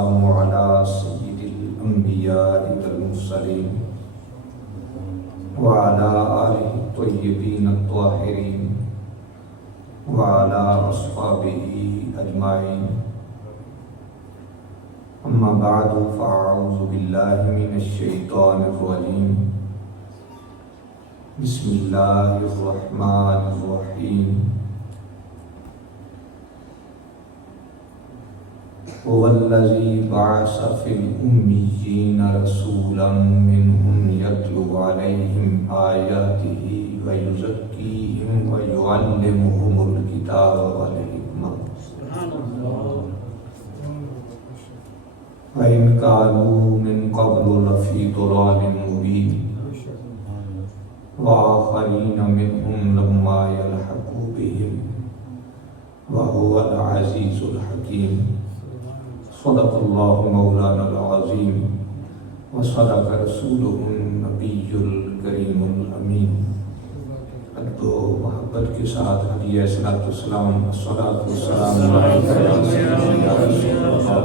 والسلام على سيد الأنبياء والمرسلين وعلى آله الطيبين الطاهرين وعلى أصحابه أجمعين. أما بعد فأعوذ بالله من الشيطان الرجيم. بسم الله الرحمن الرحيم. هو الذي بعث في الأميين رسولا منهم يتلو عليهم آياته ويزكيهم ويعلمهم الكتاب والحكمة وإن كانوا من قبل لفي ضلال مبين وآخرين منهم لما يلحقوا بهم وهو العزيز الحكيم. صدق الله مولانا العظيم وصدق رسوله النبی الکریم الامین. ادب و محبت کے ساتھ حدیث صلاۃ والسلام الصلاۃ والسلام علیکہ یا رسول اللہ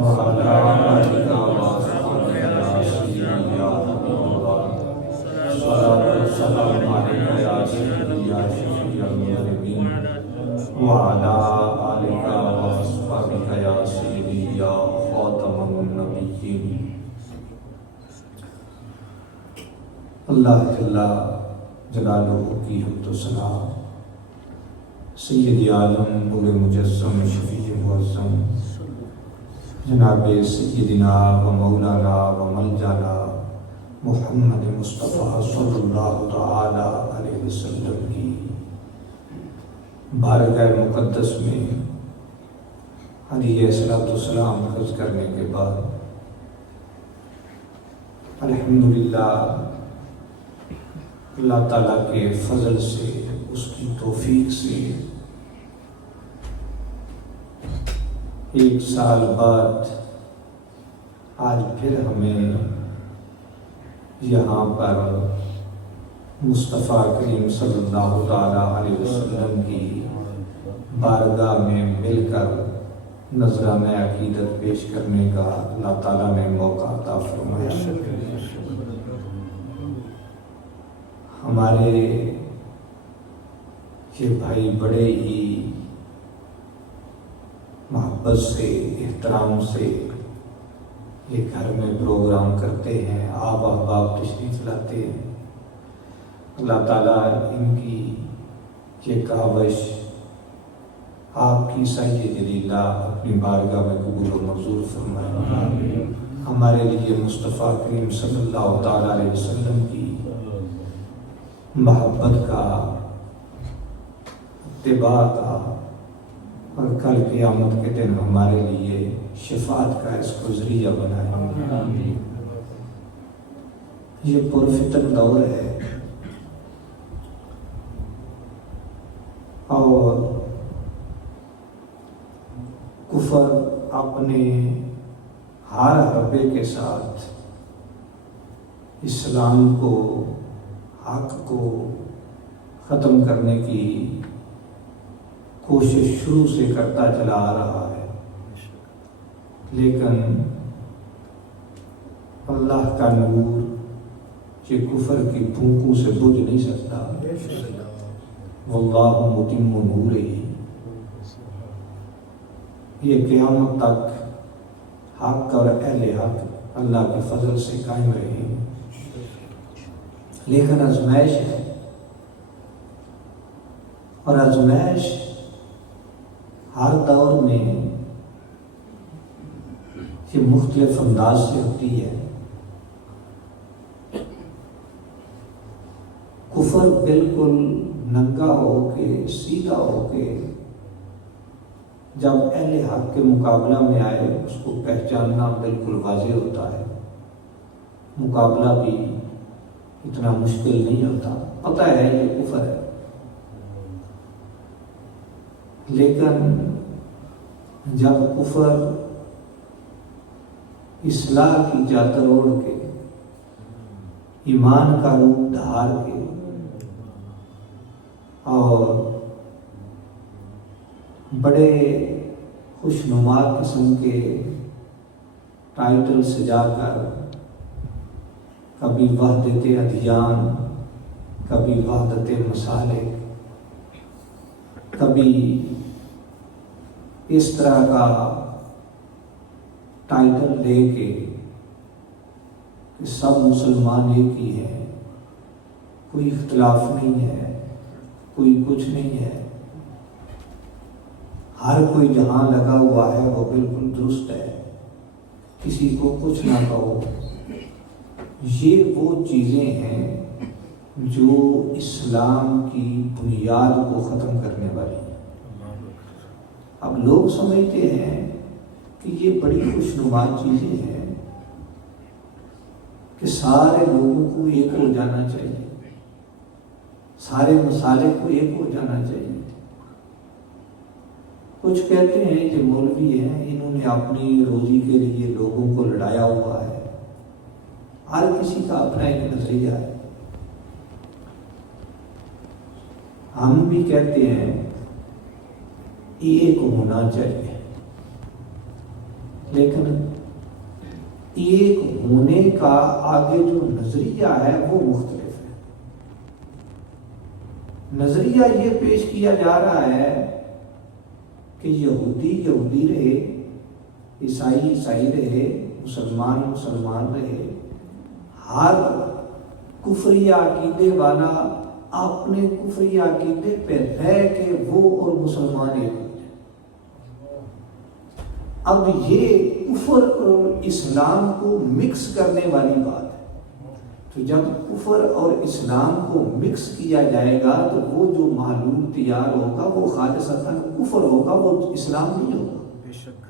وعلی آلہ وصحبہ یا سیدی یا حبیب اللہ. الصلاۃ والسلام علیکہ یا سیدی یا شفیع المذنبین وعلی آلہ وصحبہ یا سیدی یا خاتم النبیین. اللہ جل جلالہ کی حمد و ثنا سید عالم نور مجسم شفیع معظم جناب سیدنا و مولانا و ملجانا محمد مصطفیٰ صلی اللہ تعالی علیہ وسلم کی بارگاہ مقدس میں علیہ صلاۃ والسلام عرض کرنے کے بعد الحمدللہ اللہ تعالیٰ کے فضل سے اس کی توفیق سے ایک سال بعد آج پھر ہمیں یہاں پر مصطفیٰ کریم صلی اللہ تعالیٰ علیہ وسلم کی بارگاہ میں مل کر نذرانہ عقیدت پیش کرنے کا اللہ تعالیٰ نے موقع عطا فرمایا. ہمارے یہ بھائی بڑے ہی محبت سے احترام سے یہ گھر میں پروگرام کرتے ہیں، آپ احباب تشریف لاتے ہیں. اللہ تعالیٰ ان کی یہ کاوش آپ کی سعی جلیلہ اپنی بارگاہ میں قبول و منظور فرمائے. ہمارے لیے مصطفیٰ کریم صلی اللہ تعالیٰ علیہ وسلم کی محبت کا، اتباع کا، اور کل قیامت کے دن ہمارے لیے شفاعت کا اس کو ذریعہ بنائے. یہ پرفتن دور ہے اور کفر اپنے ہر حربے کے ساتھ اسلام کو، حق کو ختم کرنے کی کوشش شروع سے کرتا چلا آ رہا ہے، لیکن اللہ کا نور یہ کفر کی پھونکوں سے بجھ نہیں سکتا. واللہ متم نورہ، یہ قیامت تک حق اور اہل حق اللہ کے فضل سے قائم رہے. لیکن آزمائش ہے، اور آزمائش ہر دور میں یہ مختلف انداز سے ہوتی ہے. کفر بالکل ننگا ہو کے، سیدھا ہو کے جب اہل حق کے مقابلہ میں آئے اس کو پہچاننا بالکل واضح ہوتا ہے. مقابلہ بھی اتنا مشکل نہیں ہوتا، پتہ ہے یہ کفر ہے. لیکن جب کفر اصلاح کی چادر اوڑھ کے، ایمان کا روپ دھار کے اور بڑے خوشنما قسم کے ٹائٹل سجا کر کبھی وحدت ادیان، کبھی وحدت مسالک، کبھی اس طرح کا ٹائٹل لے کے کہ سب مسلمان ایک ہی ہے، کوئی اختلاف نہیں ہے، کوئی کچھ نہیں ہے، ہر کوئی جہاں لگا ہوا ہے وہ بالکل درست ہے، کسی کو کچھ نہ کہو، یہ وہ چیزیں ہیں جو اسلام کی بنیاد کو ختم کرنے والی ہیں۔ اب لوگ سمجھتے ہیں کہ یہ بڑی خوشنما چیزیں ہیں کہ سارے لوگوں کو ایک ہو جانا چاہیے، سارے مسالک کو ایک ہو جانا چاہیے۔ کچھ کہتے ہیں کہ مولوی ہیں، انہوں نے اپنی روزی کے لیے لوگوں کو لڑایا ہوا ہے، ہر کسی کا اپنا ایک نظریہ ہے۔ ہم بھی کہتے ہیں ایک ہونا چاہیے، لیکن ایک ہونے کا آگے جو نظریہ ہے وہ مختلف ہے۔ نظریہ یہ پیش کیا جا رہا ہے کہ یہودی یہودی رہے، عیسائی عیسائی رہے، مسلمان مسلمان رہے، ہر کفری عقیدے والا اپنے کفری عقیدے پہ رہ کے وہ اور مسلمان ایک ہو جائے۔ اب یہ کفر اور اسلام کو مکس کرنے والی بات ہے، تو جب کفر اور اسلام کو مکس کیا جائے گا تو وہ جو معلوم تیار ہوگا وہ خالصتاً کفر ہوگا، وہ اسلام نہیں ہوگا۔ بے شک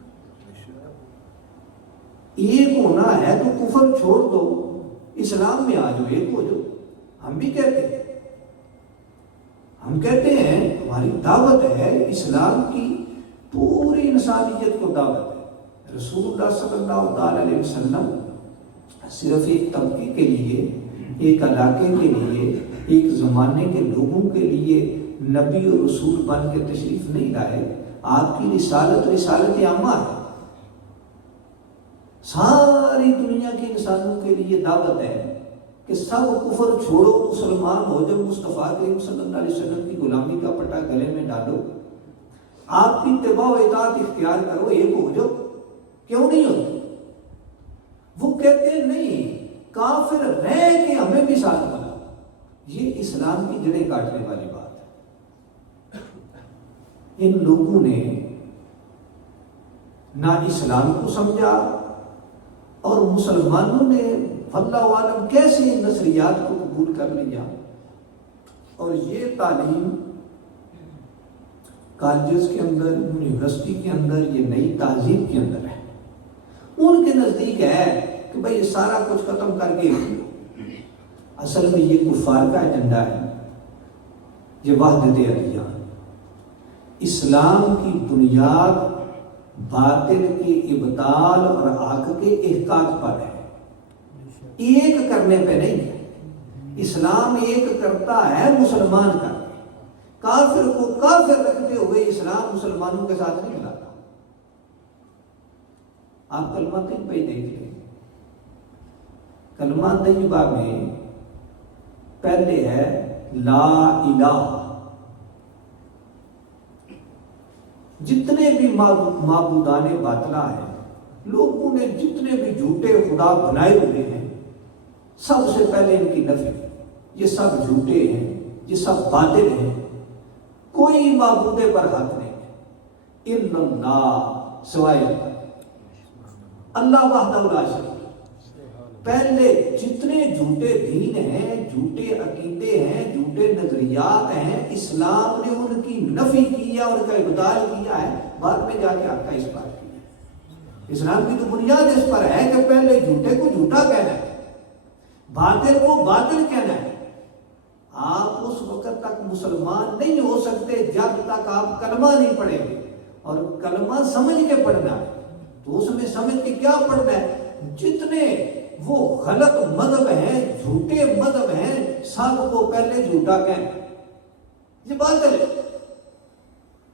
ایک ہونا ہے تو کفر چھوڑ دو، اسلام میں آ جاؤ، ایک ہو جاؤ۔ ہم بھی کہتے ہیں، ہم کہتے ہیں ہماری دعوت ہے اسلام کی پوری انسانیت کو دعوت ہے۔ رسول اللہ صلی اللہ تعالی علیہ وسلم صرف ایک طبقے کے لیے، ایک علاقے کے لیے، ایک زمانے کے لوگوں کے لیے نبی اور رسول بن کے تشریف نہیں لائے۔ آپ کی رسالت عامہ ہے، ساری دنیا کے انسانوں کے لیے دعوت ہے کہ سب کفر چھوڑو، مسلمان ہو جاؤ، مصطفیٰ کریم صلی اللہ علیہ وسلم کی غلامی کا پٹا گلے میں ڈالو، آپ کی اتباع و اطاعت اختیار کرو، ایک ہو جاؤ۔ کیوں نہیں ہوتے؟ وہ کہتے ہیں نہیں، کافر رہ کے ہمیں بھی ساتھ بنا۔ یہ اسلام کی جڑیں کاٹنے والی بات ہے۔ ان لوگوں نے نہ اسلام کو سمجھا، اور مسلمانوں نے واللہ عالم کیسے ان نظریات کو قبول کر لیا، اور یہ تعلیم کالجز کے اندر، یونیورسٹی کے اندر، یہ نئی تہذیب کے اندر ہے۔ ان کے نزدیک ہے کہ بھئی یہ سارا کچھ ختم کر کے، اصل میں یہ کفار کا ایجنڈا ہے، یہ وحدت ادیان۔ اسلام کی بنیاد باطل کے ابطال اور حق کے احقاق پر ہے، ایک کرنے پہ نہیں ہے۔ اسلام ایک کرتا ہے مسلمان کا، کافر کو کافر رکھتے ہوئے اسلام مسلمانوں کے ساتھ نہیں ملاتا۔ آپ کلمہ طیبہ پہ دیکھ لیں، کلمہ طیبہ میں پہلے ہے لا الہ۔ جتنے بھی معبودان باطلہ ہیں، لوگوں نے جتنے بھی جھوٹے خدا بنائے ہوئے ہیں، سب سے پہلے ان کی نفی، یہ سب جھوٹے ہیں، یہ سب باطل ہیں، کوئی معبود پر حق نہیں ہے الا اللہ، سوائے اللہ وحدہ لا شریک۔ پہلے جتنے جھوٹے دین ہیں، جھوٹے عقیدے ہیں، جھوٹے نظریات ہیں، اسلام نے ان کی نفی کیا، ان کا ابطال کیا ہے، بعد میں جا کے آپ کا اس بات کیا۔ اسلام کی تو بنیاد اس پر ہے کہ پہلے جھوٹے کو جھوٹا کہنا ہے، باطل کو باطل کہنا ہے۔ آپ اس وقت تک مسلمان نہیں ہو سکتے جب تک آپ کلمہ نہیں پڑھیں گے، اور کلمہ سمجھ کے پڑھنا ہے۔ تو اس میں سمجھ کے کیا پڑھنا ہے؟ جتنے وہ غلط مذہب ہیں، جھوٹے مذہب ہیں، سب کو پہلے جھوٹا کہنا، یہ باطل ہے۔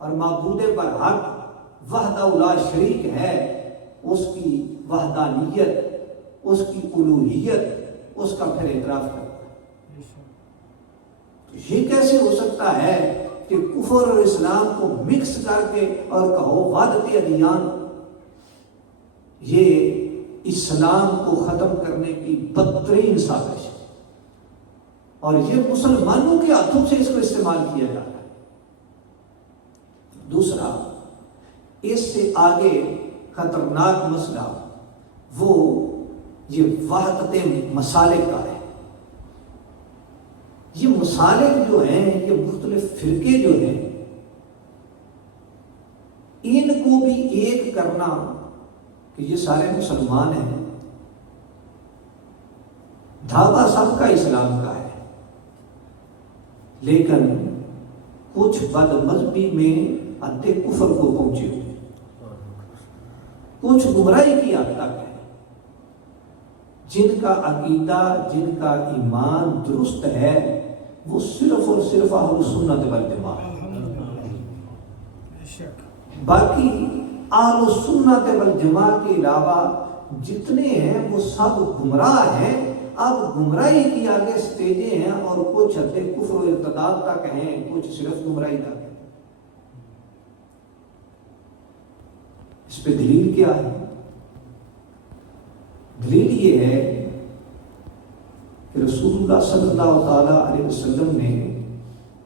اور معبود پر حق وحدہ لا شریک ہے، اس کی وحدانیت، اس کی الوہیت، اس کا پھر اعتراف کرتا ہے۔ تو یہ کیسے ہو سکتا ہے کہ کفر اور اسلام کو مکس کر کے اور کہو وحدت ادیان؟ یہ اسلام کو ختم کرنے کی بدترین سازش ہے، اور یہ مسلمانوں کے ہاتھوں سے اس کو استعمال کیا جا رہا ہے۔ دوسرا، اس سے آگے خطرناک مسئلہ وہ یہ وحدت مسالک کا ہے۔ یہ مسالک جو ہیں، یہ مختلف فرقے جو ہیں، ان کو بھی ایک کرنا کہ یہ سارے مسلمان ہیں، دعویٰ سب کا اسلام کا ہے، لیکن کچھ بد مذہبی میں حد کفر کو پہنچے ہوئے، کچھ گمراہی کی حد تک ہے، جن کا عقیدہ، جن کا ایمان درست ہے، وہ صرف اور صرف اہل سنت والجماعت ہے۔ باقی اہل سنت والجماعت کے علاوہ جتنے ہیں وہ سب گمراہ ہیں۔ اب گمراہی کی آگے سٹیجیں ہیں، اور کچھ حد کفر و ارتداد تک ہیں، کچھ صرف گمراہی تک ہیں۔ اس پہ دلیل کیا ہے؟ دلیل یہ ہے کہ رسول اللہ صلی اللہ تعالیٰ علیہ وسلم نے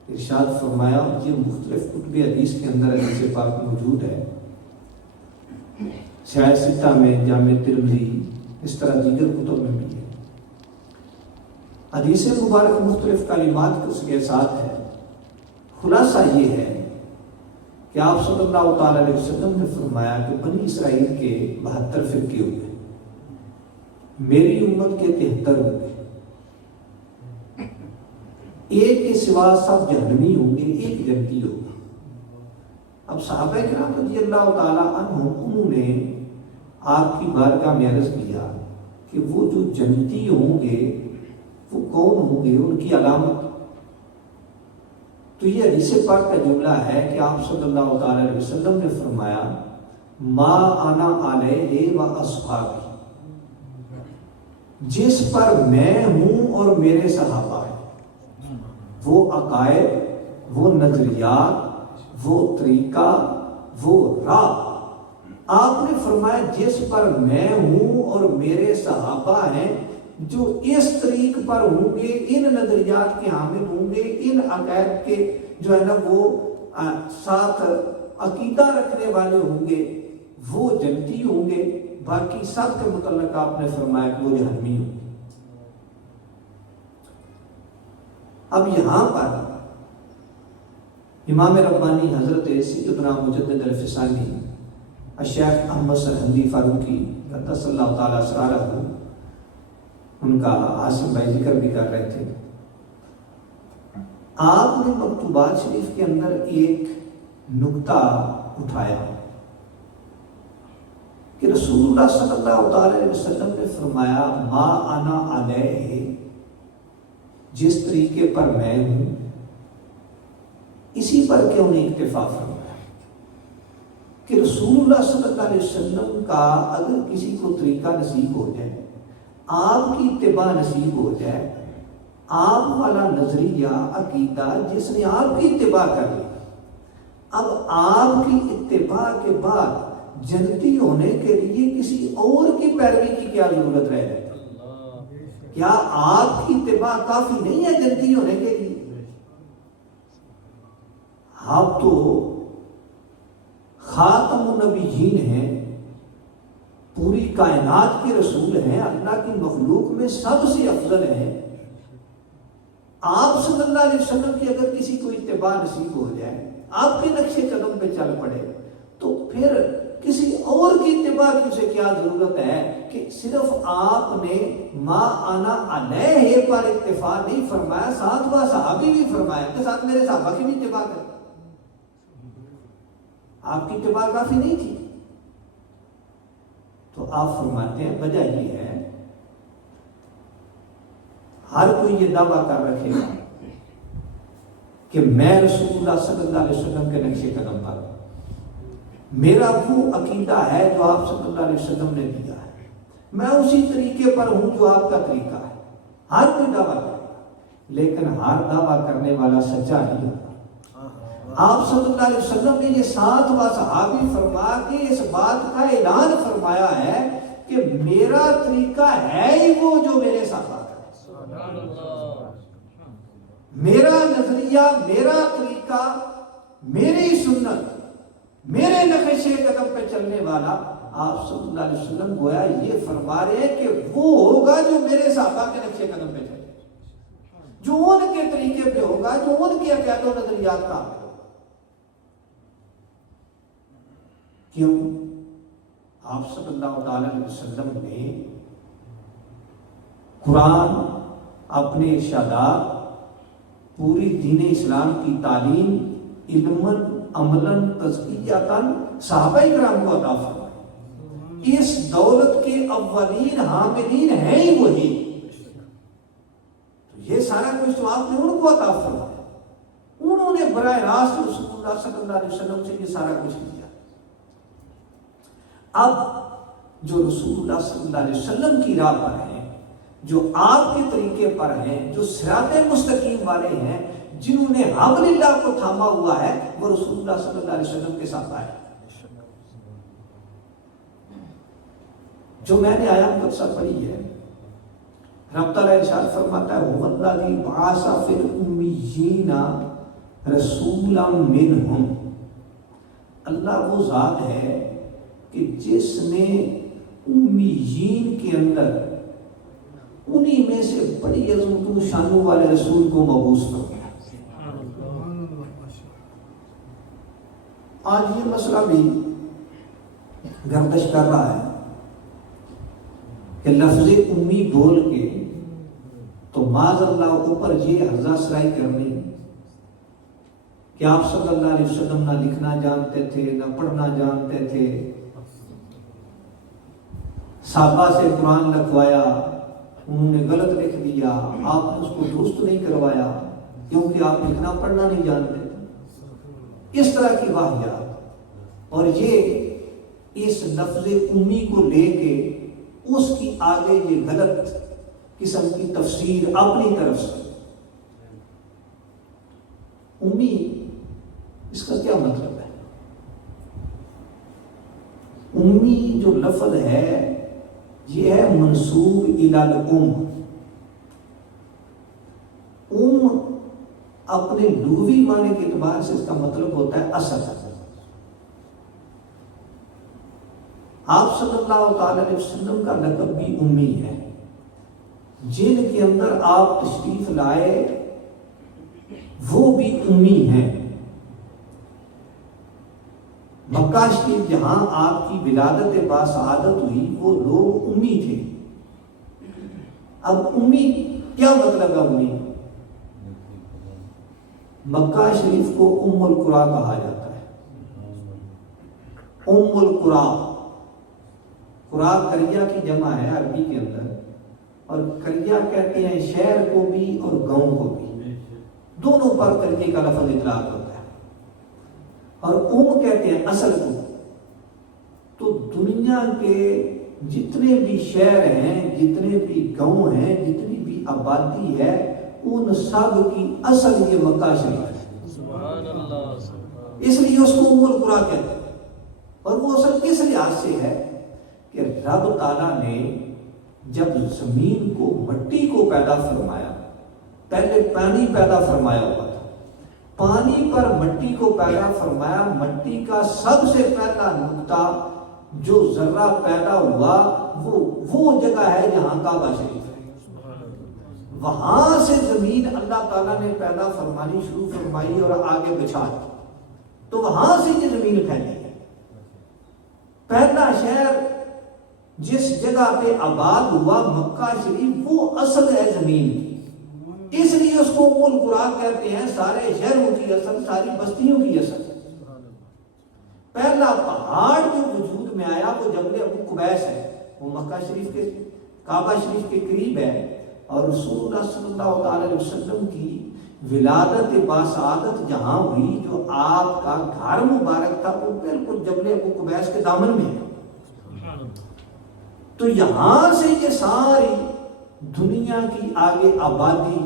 ارشاد فرمایا، یہ مختلف کتب حدیث کے اندر حدیث پاک موجود ہے، صحیح ستہ میں، جامع ترمذی، اس طرح دیگر کتب میں بھی ہے۔ حدیث مبارک مختلف کلمات کے ساتھ ہے۔ خلاصہ یہ ہے کہ آپ صلی اللہ تعالیٰ علیہ وسلم نے فرمایا کہ بنی اسرائیل کے 72 فرقے ہوئے، میری امت کے 73 ہوں گے، ایک کے سوا سب جہنمی ہوں گے، ایک جنتی ہوگا۔ اب صحابہ کرام رضی اللہ تعالیٰ عنہ، انہوں نے آپ کی بارگاہ میں عرض کیا کہ وہ جو جنتی ہوں گے وہ کون ہوں گے، ان کی علامت؟ تو یہ حدیث پاک کا جملہ ہے کہ آپ صلی اللہ تعالیٰ علیہ وسلم نے فرمایا، ما انا علیہ و اصحابی، جس پر میں ہوں اور میرے صحابہ ہیں، وہ عقائد، وہ نظریات، وہ طریقہ، وہ راہ۔ آپ نے فرمایا جس پر میں ہوں اور میرے صحابہ ہیں، جو اس طریق پر ہوں گے، ان نظریات کے حامل ہوں گے، ان عقائد کے جو ہے نا وہ ساتھ عقیدہ رکھنے والے ہوں گے، وہ جنتی ہوں گے۔ باقی سب کے متعلق آپ نے فرمایا کہ وہ جہنمی ہوں گے۔ اب یہاں پر امام ربانی حضرت سیدنا مجدد الفسانی الشیخ احمد سرہندی فاروقی قدس اللہ تعالیٰ اسرارہ، ان کا عاصم بھائی ذکر بھی کر رہے تھے، آپ نے مکتوبات شریف کے اندر ایک نکتہ اٹھایا کہ رسول اللہ صلی اللہ تعالی علیہ وسلم نے فرمایا، ما انا علیہ، جس طریقے پر میں ہوں اسی پر کیوں نہیں اکتفا فرمایا؟ کہ رسول اللہ صلی اللہ علیہ وسلم کا اگر کسی کو طریقہ نصیب ہو جائے، آپ کی اتباع نصیب ہو جائے، آپ والا نظریہ، عقیدہ جس نے آپ کی اتباع کر لی، اب آپ کی اتباع کے بعد جنتی ہونے کے لیے کسی اور کی پیروی کی کیا ضرورت رہ جاتی؟ کیا آپ کی اتباع کافی نہیں ہے جنتی ہونے کے لیے؟ آپ تو خاتم النبیین ہیں، پوری کائنات کے رسول ہیں، اللہ کی مخلوق میں سب سے افضل ہیں۔ آپ صلی اللہ علیہ وسلم کی اگر کسی کو اتباع نصیب ہو جائے، آپ کے نقش قدم پہ چل پڑے، تو پھر کسی اور کی اتباع کی اسے کیا ضرورت ہے کہ صرف آپ نے ما انا علیہ پر اکتفا نہیں فرمایا، ساتھ وہ صحابی بھی فرمایا کہ ساتھ میرے صحابہ کی بھی اتباع کریں۔ آپ کی اتباع کافی نہیں تھی، تو آپ فرماتے ہیں وجہ یہ ہے، ہر کوئی یہ دعویٰ کر رکھے گا کہ میں رسول اللہ صلی اللہ علیہ وسلم کے نقش قدم پر، میرا وہ عقیدہ ہے جو آپ صلی اللہ علیہ وسلم نے دیا ہے، میں اسی طریقے پر ہوں جو آپ کا طریقہ ہے۔ ہر کوئی دعویٰ کرے گا، لیکن ہر دعویٰ کرنے والا سچا نہیں ہوگا۔ آپ صلی اللہ علیہ وسلم نے یہ 7 صحابی فرما کے اس بات کا اعلان فرمایا ہے کہ میرا طریقہ ہے ہی وہ جو میرے ساتھ آتا ہے، میرا نظریہ، میرا طریقہ، میری سنت، میرے نقش قدم پہ چلنے والا آپ صلی اللہ علیہ وسلم گویا یہ فرما رہے ہیں کہ وہ ہوگا جو میرے صحابہ کے نقش قدم پہ چلے، جو ان کے طریقے پہ ہوگا، جو ان کے عقائد و نظریات کا ہوگا۔ کیوں؟ آپ صلی اللہ علیہ وسلم نے قرآن، اپنے ارشادات، پوری دین اسلام کی تعلیم علماً عملاً تزکیتاً صحابہ کرام کو عطا فرمائی۔ اس دولت کے اولین حاملین ہیں ہی وہی، تو یہ سارا کچھ تو آپ نے ان کو عطا فرمایا، انہوں نے براہ راست رسول اللہ صلی اللہ علیہ وسلم سے یہ سارا کچھ لیا۔ اب جو رسول اللہ صلی اللہ علیہ وسلم کی راہ پر ہیں، جو آپ کے طریقے پر ہیں، جو صراط مستقیم والے ہیں، جنہوں نے حبل اللہ کو تھاما ہوا ہے، وہ رسول اللہ صلی اللہ علیہ وسلم کے ساتھ آئے۔ جو میں نے آیات مقصہ پڑھی ہے، رب تعالیٰ ارشاد فرماتا ہے هو الذی بعث فی الامیین رسولا منہم، اللہ وہ ذات ہے کہ جس نے امیین کے اندر انہی میں سے بڑی عظمت و شانوں والے رسول کو مبعوث فرمایا۔ آج یہ مسئلہ بھی گردش کر رہا ہے کہ لفظ امی بول کے تو معاذ اللہ اوپر یہ حرزہ سرائی کرنی کہ آپ صلی اللہ علیہ وسلم نہ لکھنا جانتے تھے، نہ پڑھنا جانتے تھے، صحابہ سے قرآن لکھوایا، انہوں نے غلط لکھ دیا، آپ نے اس کو درست نہیں کروایا کیونکہ آپ لکھنا پڑھنا نہیں جانتے تھے۔ اس طرح کی واقعات، اور یہ اس لفظ امی کو لے کے اس کی آگے یہ غلط قسم کی تفسیر اپنی طرف سے۔ امی اس کا کیا مطلب ہے؟ امی جو لفظ ہے یہ ہے منسوب الی الام۔ اپنے لغوی معنی کے اعتبار سے اس کا مطلب ہوتا ہے اصل۔ آپ صلی اللہ تعالی علیہ وسلم کا لقب بھی امی ہے۔ جن کے اندر آپ تشریف لائے وہ بھی امی ہیں۔ مکہ شریف جہاں آپ کی ولادت باسعادت ہوئی وہ لوگ امی تھے۔ اب امی کیا مطلب ہے؟ امی مکہ شریف کو ام القریٰ کہا جاتا ہے۔ ام القریٰ، قریٰ قریہ کی جمع ہے عربی کے اندر، اور قریہ کہتے ہیں شہر کو بھی اور گاؤں کو بھی، دونوں پر قریہ کا لفظ اطلاق ہوتا ہے۔ اور کہتے ہیں اصل کو۔ تو دنیا کے جتنے بھی شہر ہیں، جتنے بھی گاؤں ہیں، جتنی بھی آبادی ہے، ان سب کی اصل یہ مکہ شریف ہے۔ سبحان اللہ۔ اس لیے اس کو ام القریٰ کہتے ہیں۔ اور وہ اصل کس لحاظ سے ہے کہ رب تعالیٰ نے جب زمین کو، مٹی کو پیدا فرمایا، پہلے پانی پیدا فرمایا ہوا تھا، پانی پر مٹی کو پیدا فرمایا، مٹی کا سب سے پہلا نقطہ جو ذرہ پیدا ہوا وہ جگہ ہے جہاں کعبہ شریف ہے۔ وہاں سے زمین اللہ تعالیٰ نے پیدا فرمانی شروع فرمائی اور آگے بچھا دی، تو وہاں سے یہ زمین پھیلی ہے۔ پہلا شہر جس جگہ پہ آباد ہوا مکہ شریف، وہ اصل ہے زمین کی، اس لیے اس کو ام القریٰ کہتے ہیں۔ سارے شہروں کی اصل، ساری بستیوں کی اصل۔ پہلا پہاڑ جو وجود میں آیا وہ جبل ابو قبیس ہے، وہ مکہ شریف کے، کعبہ شریف کے قریب ہے، اور رسول اللہ صلی اللہ علیہ وسلم کی ولادت باسعادت جہاں ہوئی جو آپ کا گھر مبارک تھا وہ بالکل جبل ابو قبیس کے دامن میں ہے. تو یہاں سے یہ ساری دنیا کی آگے آبادی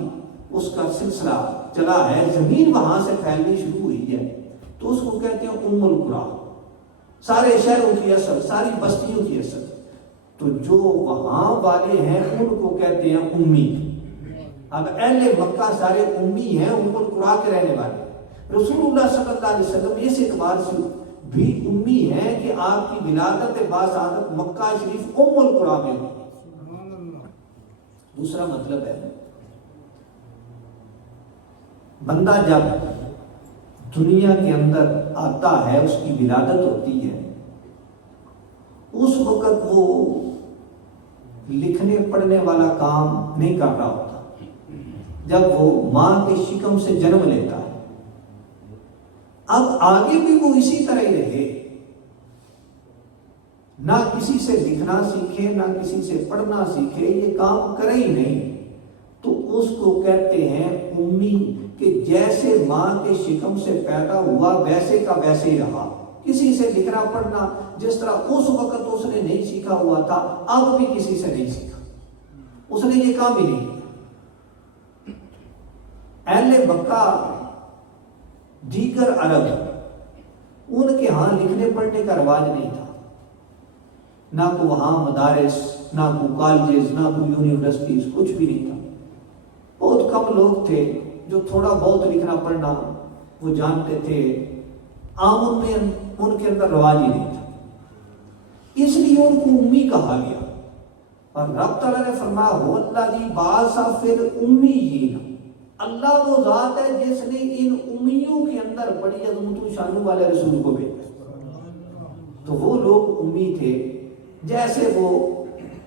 اس کا سلسلہ چلا ہے، زمین وہاں سے پھیلنی شروع ہوئی ہے. تو اس کو کہتے ہیں ام القریٰ، سارے شہروں کی اصل، ساری بستیوں کی اصل. تو جو وہاں والے ہیں ان کو کہتے ہیں امی. اب اہل مکہ سارے امی ہیں، ام القریٰ کے رہنے والے. رسول اللہ صلی اللہ علیہ وسلم اس اعتبار سے بھی امی ہیں کہ آپ کی ولادت باسعادت مکہ شریف ام القریٰ میں ہوئی. دوسرا مطلب ہے بندہ جب دنیا کے اندر آتا ہے، اس کی ولادت ہوتی ہے، اس وقت وہ لکھنے پڑھنے والا کام نہیں کر رہا ہوتا. جب وہ ماں کے شکم سے جنم لیتا ہے، اب آگے بھی وہ اسی طرح ہی رہے، نہ کسی سے لکھنا سیکھے نہ کسی سے پڑھنا سیکھے، یہ کام کرے ہی نہیں. تو اس کو کہتے ہیں امی، کہ جیسے ماں کے شکم سے پیدا ہوا ویسے کا ویسے ہی رہا. کسی سے لکھنا پڑھنا جس طرح اس وقت اس نے نہیں سیکھا ہوا تھا، اب بھی کسی سے نہیں سیکھا، اس نے یہ کام ہی نہیں کیا. اہل مکہ دیگر عرب، ان کے ہاں لکھنے پڑھنے کا رواج نہیں تھا، نہ کو وہاں مدارس، نہ کو کالجز، نہ کو یونیورسٹیز، کچھ بھی نہیں تھا. بہت کم لوگ تھے جو تھوڑا بہت لکھنا پڑھنا وہ جانتے تھے. عام میں ان کے اندر رواج ہی نہیں تھا، اس لیے ان کو امی کہا گیا. اور رب تعالیٰ نے فرمایا ہو اللہ جی باسا فل امیین، اللہ وہ ذات ہے جس نے ان امیوں کے اندر بڑی عظمت و شان والے رسول کو بھیجا. تو وہ لوگ امی تھے، جیسے وہ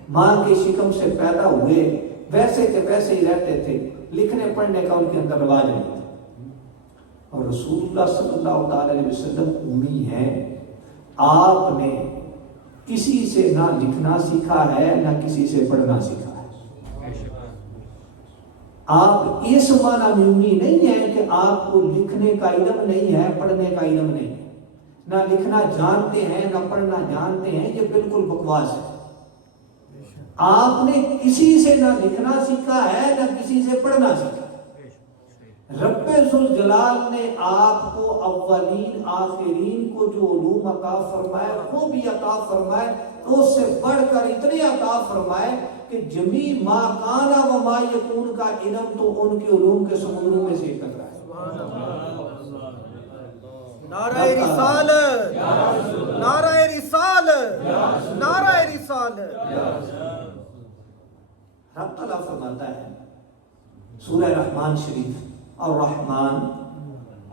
ماں کے شکم سے پیدا ہوئے ویسے کے ویسے ہی رہتے تھے، لکھنے پڑھنے کا ان کے اندر رواج نہیں تھا. اور رسول اللہ صلی اللہ تعالی علیہ وسلم امی ہیں. آپ نے کسی سے نہ لکھنا سیکھا ہے نہ کسی سے پڑھنا سیکھا ہے. آپ اس معنی میں امی نہیں ہیں کہ آپ کو لکھنے کا علم نہیں ہے، پڑھنے کا علم نہیں ہے، نہ لکھنا جانتے ہیں نہ پڑھنا جانتے ہیں، یہ بالکل بکواس ہے. آپ نے کسی سے نہ لکھنا سیکھا ہے نہ کسی سے پڑھنا سیکھا. رب ذوالجلال نے آپ کو اولین آخرین کو جو علوم عطا فرمائے وہ بھی عطا فرمائے، تو اس سے بڑھ کر اتنے عطا فرمائے کہ جمیع ما کانا و ما یکون کا علم تو ان کے علوم کے سمندروں میں سے ٹکرا ہے. نعرہ رسالت، نعرہ رسالت، نعرہ رسالت. رب تعالیٰ فرماتا ہے سورہ رحمان شریف، الرحمن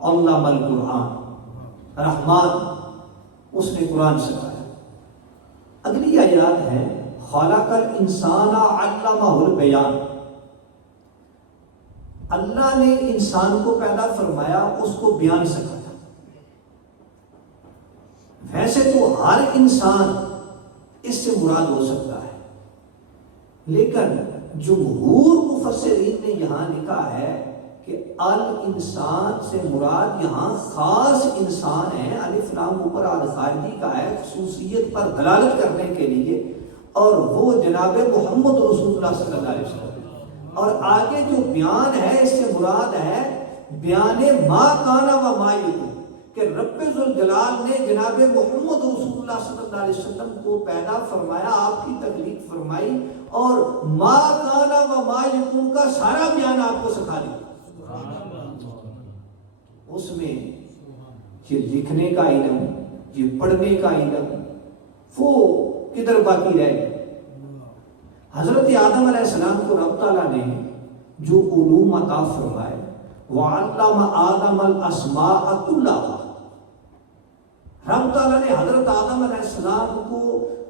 علم القرآن، رحمان اس نے قرآن سکھایا. اگلی آیات ہے خلق الانسان علمہ البیان، اللہ نے انسان کو پیدا فرمایا، اس کو بیان سکھایا. ویسے تو ہر انسان اس سے مراد ہو سکتا ہے، لیکن جمہور مفسرین نے یہاں لکھا ہے کہ الانسان سے مراد یہاں خاص انسان ہے. الف لام اوپر خارجی کا ہے، خصوصیت پر دلالت کرنے کے لیے، اور وہ جناب محمد رسول اللہ صلی اللہ علیہ وسلم. اور آگے جو بیان ہے اس سے مراد ہے بیان ما کانا و ما یکون، کہ رب ذوالجلال نے جناب محمد رسول اللہ صلی اللہ علیہ وسلم کو پیدا فرمایا، آپ کی تخلیق فرمائی، اور ما کانا و ما یکون کا سارا بیان آپ کو سکھا دیا. اس میں یہ لکھنے کا علم، یہ پڑھنے کا علم، وہ کدھر باقی رہ گئے. حضرت آدم علیہ السلام کو رب تعالیٰ نے جو علوم عطا فرمائے، وَعَلَّمَ آدَمَ الْأَسْمَاءَ كُلَّهَا، رب تعالیٰ نے حضرت آدم علیہ السلام کو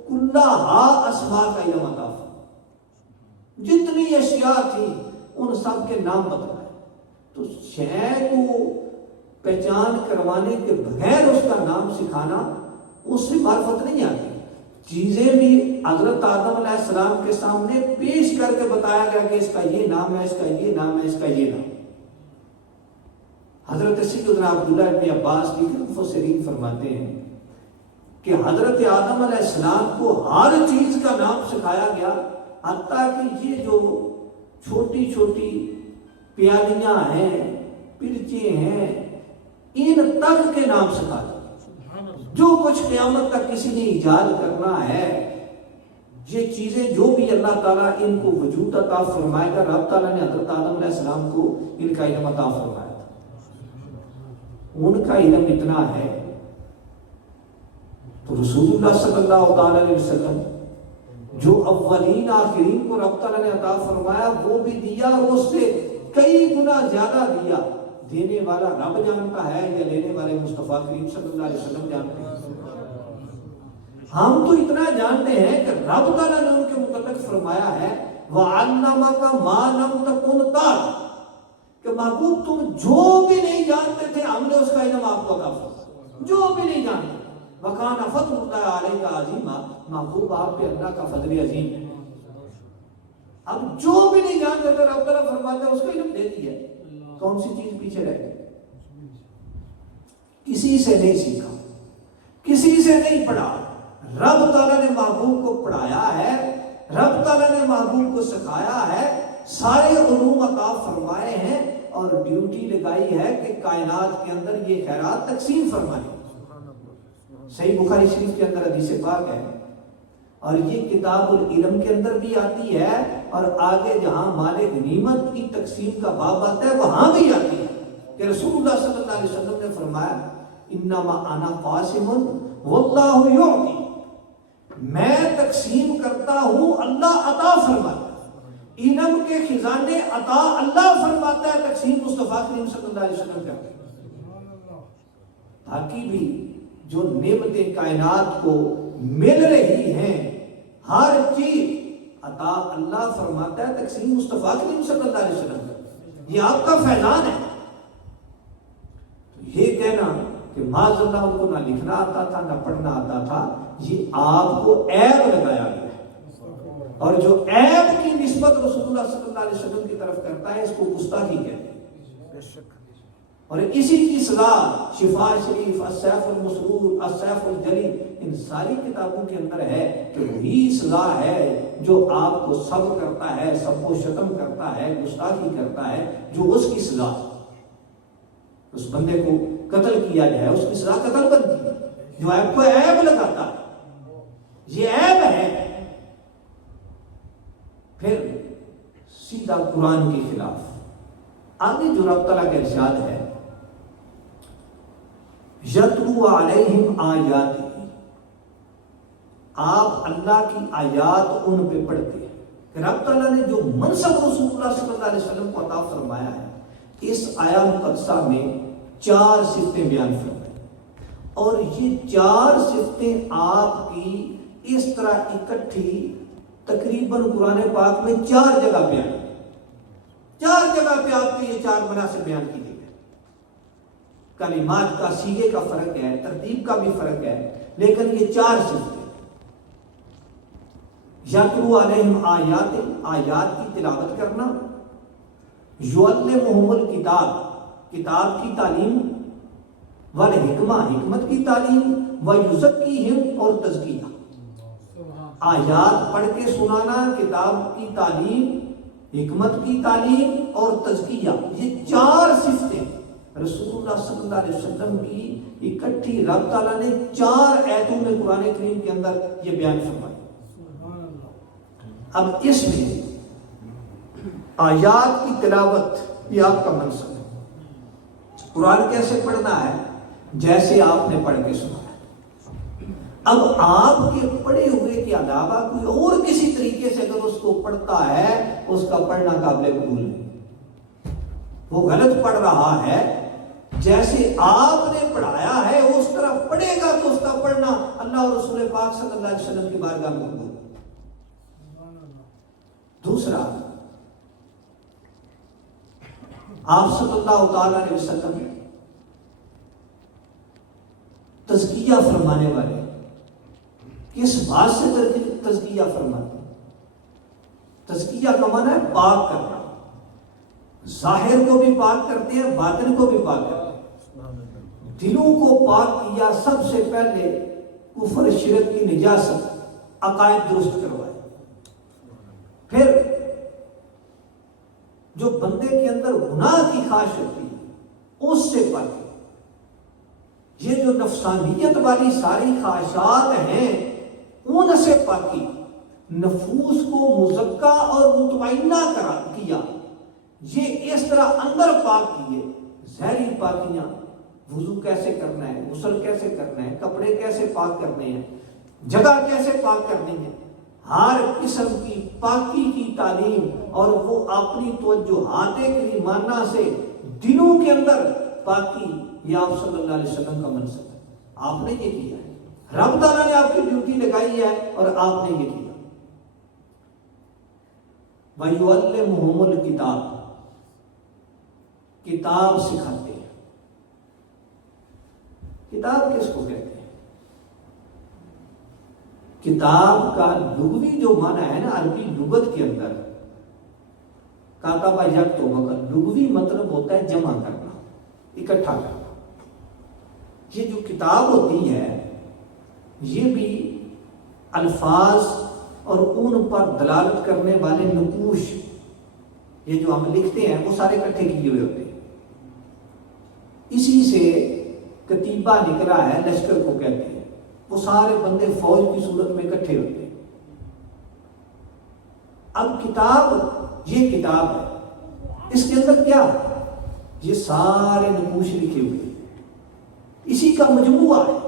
کلّہا اسماء کا علم عطا فرمایا، جتنی اشیاء تھی ان سب کے نام بتائے. تو شے کو پہچان کروانے کے بغیر اس کا نام سکھانا، اس سے معرفت نہیں آتی. چیزیں بھی حضرت آدم علیہ السلام کے سامنے پیش کر کے بتایا گیا کہ اس کا یہ نام ہے، اس کا یہ نام ہے، اس کا یہ نام. حضرت سیدنا عبداللہ ابن عباس کی مفسرین فرماتے ہیں کہ حضرت آدم علیہ السلام کو ہر چیز کا نام سکھایا گیا، حتیٰ کہ یہ جو چھوٹی چھوٹی پیالیاں ہیں، پرچے ہیں، ان تک کے نام سکھا دیا۔ جو کچھ قیامت تک کسی نے ایجاد کرنا ہے، یہ چیزیں جو بھی اللہ تعالیٰ ان کو وجود عطا فرمائے گا، رب تعالیٰ نے حضرت آدم علیہ السلام کو ان کا علم عطا فرمایا تھا۔ ان کا علم اتنا ہے تو رسول اللہ صلی اللہ تعالیٰ علیہ وسلم جو اولین آخرین کو رب تعالیٰ نے عطا فرمایا وہ بھی دیا، اور اس سے کئی گنا زیادہ دیا۔ دینے والا رب جانتا ہے یا لینے والے مصطفیٰ کریم صلی اللہ علیہ وسلم جانتے ہیں؟ ہم تو اتنا جانتے ہیں کہ رب تعالیٰ نے ان کے متعلق فرمایا ہے وَعَلَّمَكَ مَا لَمْ تَكُنْ تَعْلَمُ، کہ محبوب تم جو بھی نہیں جانتے تھے ہم نے اس کا علم آپ کو عطا فرمایا، جو بھی نہیں جانتے۔ وَكَانَ فَضْلُ اللَّهِ عَلَيْكَ عَظِيمًا، محبوب آپ پہ اللہ کا فضل عظیم ہے۔ اب جو بھی نہیں جانتے تھے رب تعالیٰ فرماتا ہے اس کا علم دے دیا، کون سی چیز پیچھے رہ گئی؟ کسی سے نہیں سیکھا، کسی سے نہیں پڑھا، رب تعالیٰ نے محبوب کو پڑھایا ہے، رب تعالیٰ نے محبوب کو سکھایا ہے، سارے علوم عطا فرمائے ہیں، اور ڈیوٹی لگائی ہے کہ کائنات کے اندر یہ خیرات تقسیم فرمائے۔ صحیح بخاری شریف کے اندر حدیث پاک ہے، اور یہ کتاب العلم کے اندر بھی آتی ہے، اور آگے جہاں مال غنیمت کی تقسیم کا باب آتا ہے وہاں بھی آتی ہے کہ رسول اللہ صلی اللہ علیہ وسلم نے فرمایا انما انا قاسم واللہ یعطی، میں تقسیم کرتا ہوں، اللہ عطا فرماتا ہے۔ علم کے خزانے عطا اللہ فرماتا ہے، تقسیم مصطفیٰ کریم صلی اللہ علیہ وسلم کرتے ہیں۔ باقی بھی جو نعمتیں کائنات کو مل رہی ہیں، ہر چیز عطا اللہ فرماتا ہے، تقسیم مصطفیٰ کریم صلی اللہ علیہ وسلم کرتے ہیں۔ یہ آپ کا فیضان ہے۔ یہ کہنا کہ معاذ اللہ ان کو نہ لکھنا آتا تھا نہ پڑھنا آتا تھا، یہ آپ کو عیب لگایا گیا ہے، اور جو عیب کی نسبت رسول اللہ صلی اللہ علیہ وسلم کی طرف کرتا ہے اس کو گستاخی کہتے ہیں۔ اور اسی کی سزا شفا شریف، السیف المسرور، السیف الجلیل، ان ساری کتابوں کے اندر ہے کہ وہی سزا ہے جو آپ کو سب کرتا ہے، سب کو شتم کرتا ہے، گستاخی کرتا ہے، جو اس کی سزا، اس بندے کو قتل کیا جائے اس کی سزا قتل بنتی ہے، جو عیب کو عیب لگاتا ہے، یہ عیب ہے۔ پھر سیدھا قرآن کے خلاف آگے جو رب تعالیٰ کا ارشاد ہے یتلو علیہم آیات، آپ اللہ کی آیات ان پہ پڑھتے ہیں کہ رب تعالیٰ نے جو منصب رسول اللہ صلی اللہ علیہ وسلم کو عطا فرمایا ہے، اس آیہ مقدسہ میں 4 صفتیں بیان فرمائیں، اور یہ 4 صفتیں آپ کی اس طرح اکٹھی تقریباً قرآن پاک میں 4 جگہ بیان ہے، 4 جگہ پہ آپ کی یہ 4 مناسب بیان کی گئی ہے۔ کلمات کا سیغے کا فرق ہے، ترتیب کا بھی فرق ہے، لیکن یہ 4 صفتیں یتلو علیہم آیات، آیات کی تلاوت کرنا، یعلمہم الکتاب، کتاب کی تعلیم، والحکمہ، حکمت کی تعلیم، ویزکیہم، اور تزکیہ، آیات پڑھ کے سنانا، کتاب کی تعلیم، حکمت کی تعلیم اور تزکیہ، یہ 4 صفتیں رسول اللہ صلی اللہ علیہ وسلم کی اکٹھی رب تعالیٰ نے 4 آیتوں میں قرآن کریم کے اندر یہ بیان فرمائی۔ اب اس میں آیات کی تلاوت یہ آپ کا منصب ہے۔ قرآن کیسے پڑھنا ہے؟ جیسے آپ نے پڑھ کے سنا ہے۔ اب آپ کے پڑھے ہوئے کے علاوہ کوئی اور کسی طریقے سے اگر اس کو پڑھتا ہے، اس کا پڑھنا قابل قبول نہیں، وہ غلط پڑھ رہا ہے۔ جیسے آپ نے پڑھایا ہے اس طرح پڑھے گا تو اس کا پڑھنا اللہ اور رسول پاک صلی اللہ علیہ وسلم کی بارگاہ میں قبول۔ دوسرا، آپ صلی اللہ تعالی علیہ وسلم تزکیہ فرمانے والے، کس بات سے تزکیہ فرماتے ہیں؟ تزکیہ کا معنی ہے پاک کرنا۔ ظاہر کو بھی پاک کرتے ہیں، باطن کو بھی پاک کرتے ہیں۔ دلوں کو پاک کیا سب سے پہلے کفر شرک کی نجاست، عقائد درست کروائے، پھر جو بندے کے اندر گناہ کی خواہش ہوتی ہے اس سے پاکی، یہ جو نفسانیت والی ساری خواہشات ہیں ان سے پاکی، نفوس کو مزکا اور مطمئنہ کیا، یہ اس طرح اندر پاک کیے۔ ظاہری پاکیاں، وضو کیسے کرنا ہے، غسل کیسے کرنا ہے، کپڑے کیسے پاک کرنے ہیں، جگہ کیسے پاک کرنی ہے، ہر قسم کی پاکی کی تعلیم، اور وہ اپنی توجہات کریمانہ سے دلوں کے اندر پاکی، یہ آپ صلی اللہ علیہ وسلم کا منصب ہے۔ آپ نے یہ کیا ہے، رب تعالیٰ نے آپ کی ڈیوٹی لگائی ہے اور آپ نے یہ کیا۔ وَيُعَلِّمُهُمُ الْكِتَابَ، کتاب سکھاتے ہیں۔ کتاب کس کو کہتے ہیں؟ کتاب کا لغوی جو معنی ہے نا عربی لغت کے اندر، کاتبہ یکتب کا لغوی مطلب ہوتا ہے جمع کرنا، اکٹھا کرنا۔ یہ جو کتاب ہوتی ہے یہ بھی الفاظ اور ان پر دلالت کرنے والے نقوش، یہ جو ہم لکھتے ہیں وہ سارے اکٹھے کیے ہوئے ہوتے ہیں۔ اسی سے کتیبہ نکلا ہے، لشکر کو کہتے ہیں، وہ سارے بندے فوج کی صورت میں اکٹھے ہوتے ہیں۔ اب کتاب، یہ کتاب ہے، اس کے اندر کیا ہے؟ یہ سارے نقوش لکھے ہوئے ہیں، اسی کا مجموعہ ہے۔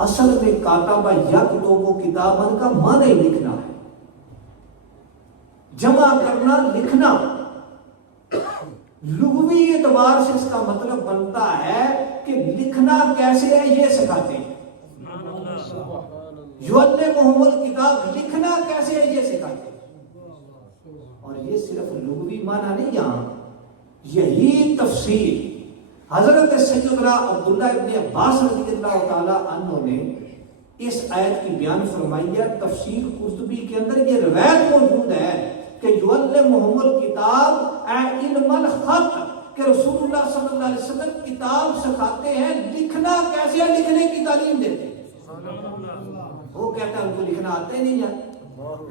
اصل میں کاتبہ یکتب کتابن کا معنی ہی لکھنا ہے، جمع کرنا، لکھنا۔ لغوی اعتبار سے اس کا مطلب بنتا ہے کہ لکھنا کیسے ہے یہ سکھاتے ہیں۔ یعلمہم الکتاب، لکھنا کیسے ہے یہ سکھاتے ہیں۔ اور یہ صرف لغوی معنی نہیں، یہاں یہی تفسیر حضرت سیدنا عبداللہ ابن عباس رضی اللہ تعالی عنہ نے اس آیت کی بیان فرمائی ہے۔ تفسیر قرطبی کے اندر یہ روایت موجود ہے کہ یعلمہم الکتاب اے علم الخط، کہ رسول اللہ صلی اللہ علیہ وسلم کتاب سکھاتے ہیں، لکھنا کیسے ہے لکھنے کی تعلیم دیتے ہیں۔ وہ کہتا ہے ان کو لکھنا آتے نہیں ہے،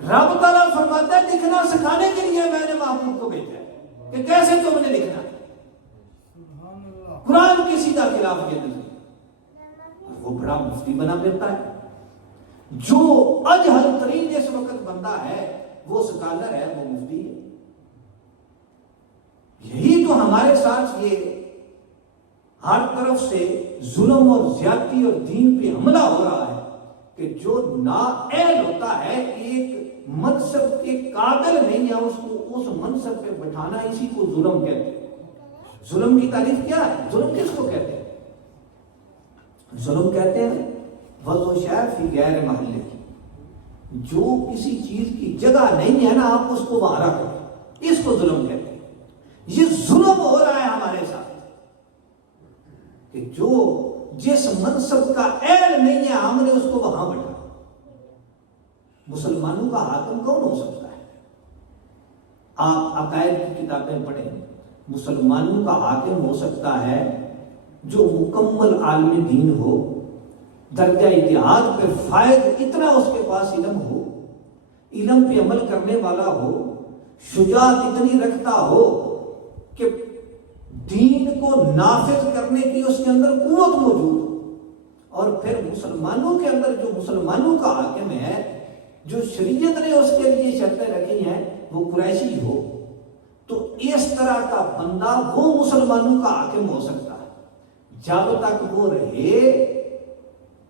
رب تعالیٰ فرماتا ہے لکھنا سکھانے کے لیے میں نے محبوب کو بھیجا ہے کہ کیسے تم نے لکھنا ہے۔ قرآن کی سیدھا خلاف یہ نہیں، وہ بڑا مفتی بنا پھرتا ہے۔ جو اجہل ترین اس وقت بندہ ہے وہ سکالر ہے، وہ مفتی ہے۔ یہی تو ہمارے ساتھ یہ ہر طرف سے ظلم اور زیادتی اور دین پہ حملہ ہو رہا ہے کہ جو نااہل ہوتا ہے، ایک منصب کے قابل نہیں ہے، اس کو اس منصب پہ بٹھانا، اسی کو ظلم کہتے ہیں۔ ظلم کی تعریف کیا ہے؟ ظلم کس کو کہتے ہیں؟ ظلم کہتے ہیں وضع شیء فی غیر محلہ، جو کسی چیز کی جگہ نہیں ہے نا آپ اس کو وہاں رکھ دیں، اس کو ظلم کہتے ہیں۔ یہ ظلم ہو رہا ہے ہمارے ساتھ کہ جو جس منصب کا اہل نہیں ہے ہم نے اس کو وہاں بٹھا۔ مسلمانوں کا حاکم کون ہو سکتا ہے؟ آپ عقائد کی کتابیں پڑھیں، مسلمانوں کا حاکم ہو سکتا ہے جو مکمل عالم دین ہو، درجہ اتحاد پہ فائد اتنا اس کے پاس علم ہو، علم پہ عمل کرنے والا ہو، شجاعت اتنی رکھتا ہو کہ دین کو نافذ کرنے کی اس کے اندر قوت موجود ہو، اور پھر مسلمانوں کے اندر جو مسلمانوں کا حاکم ہے، جو شریعت نے اس کے لیے شرطیں رکھی ہیں، وہ قریشی ہو، تو اس طرح کا بندہ وہ مسلمانوں کا حاکم ہو سکتا ہے۔ جب تک وہ رہے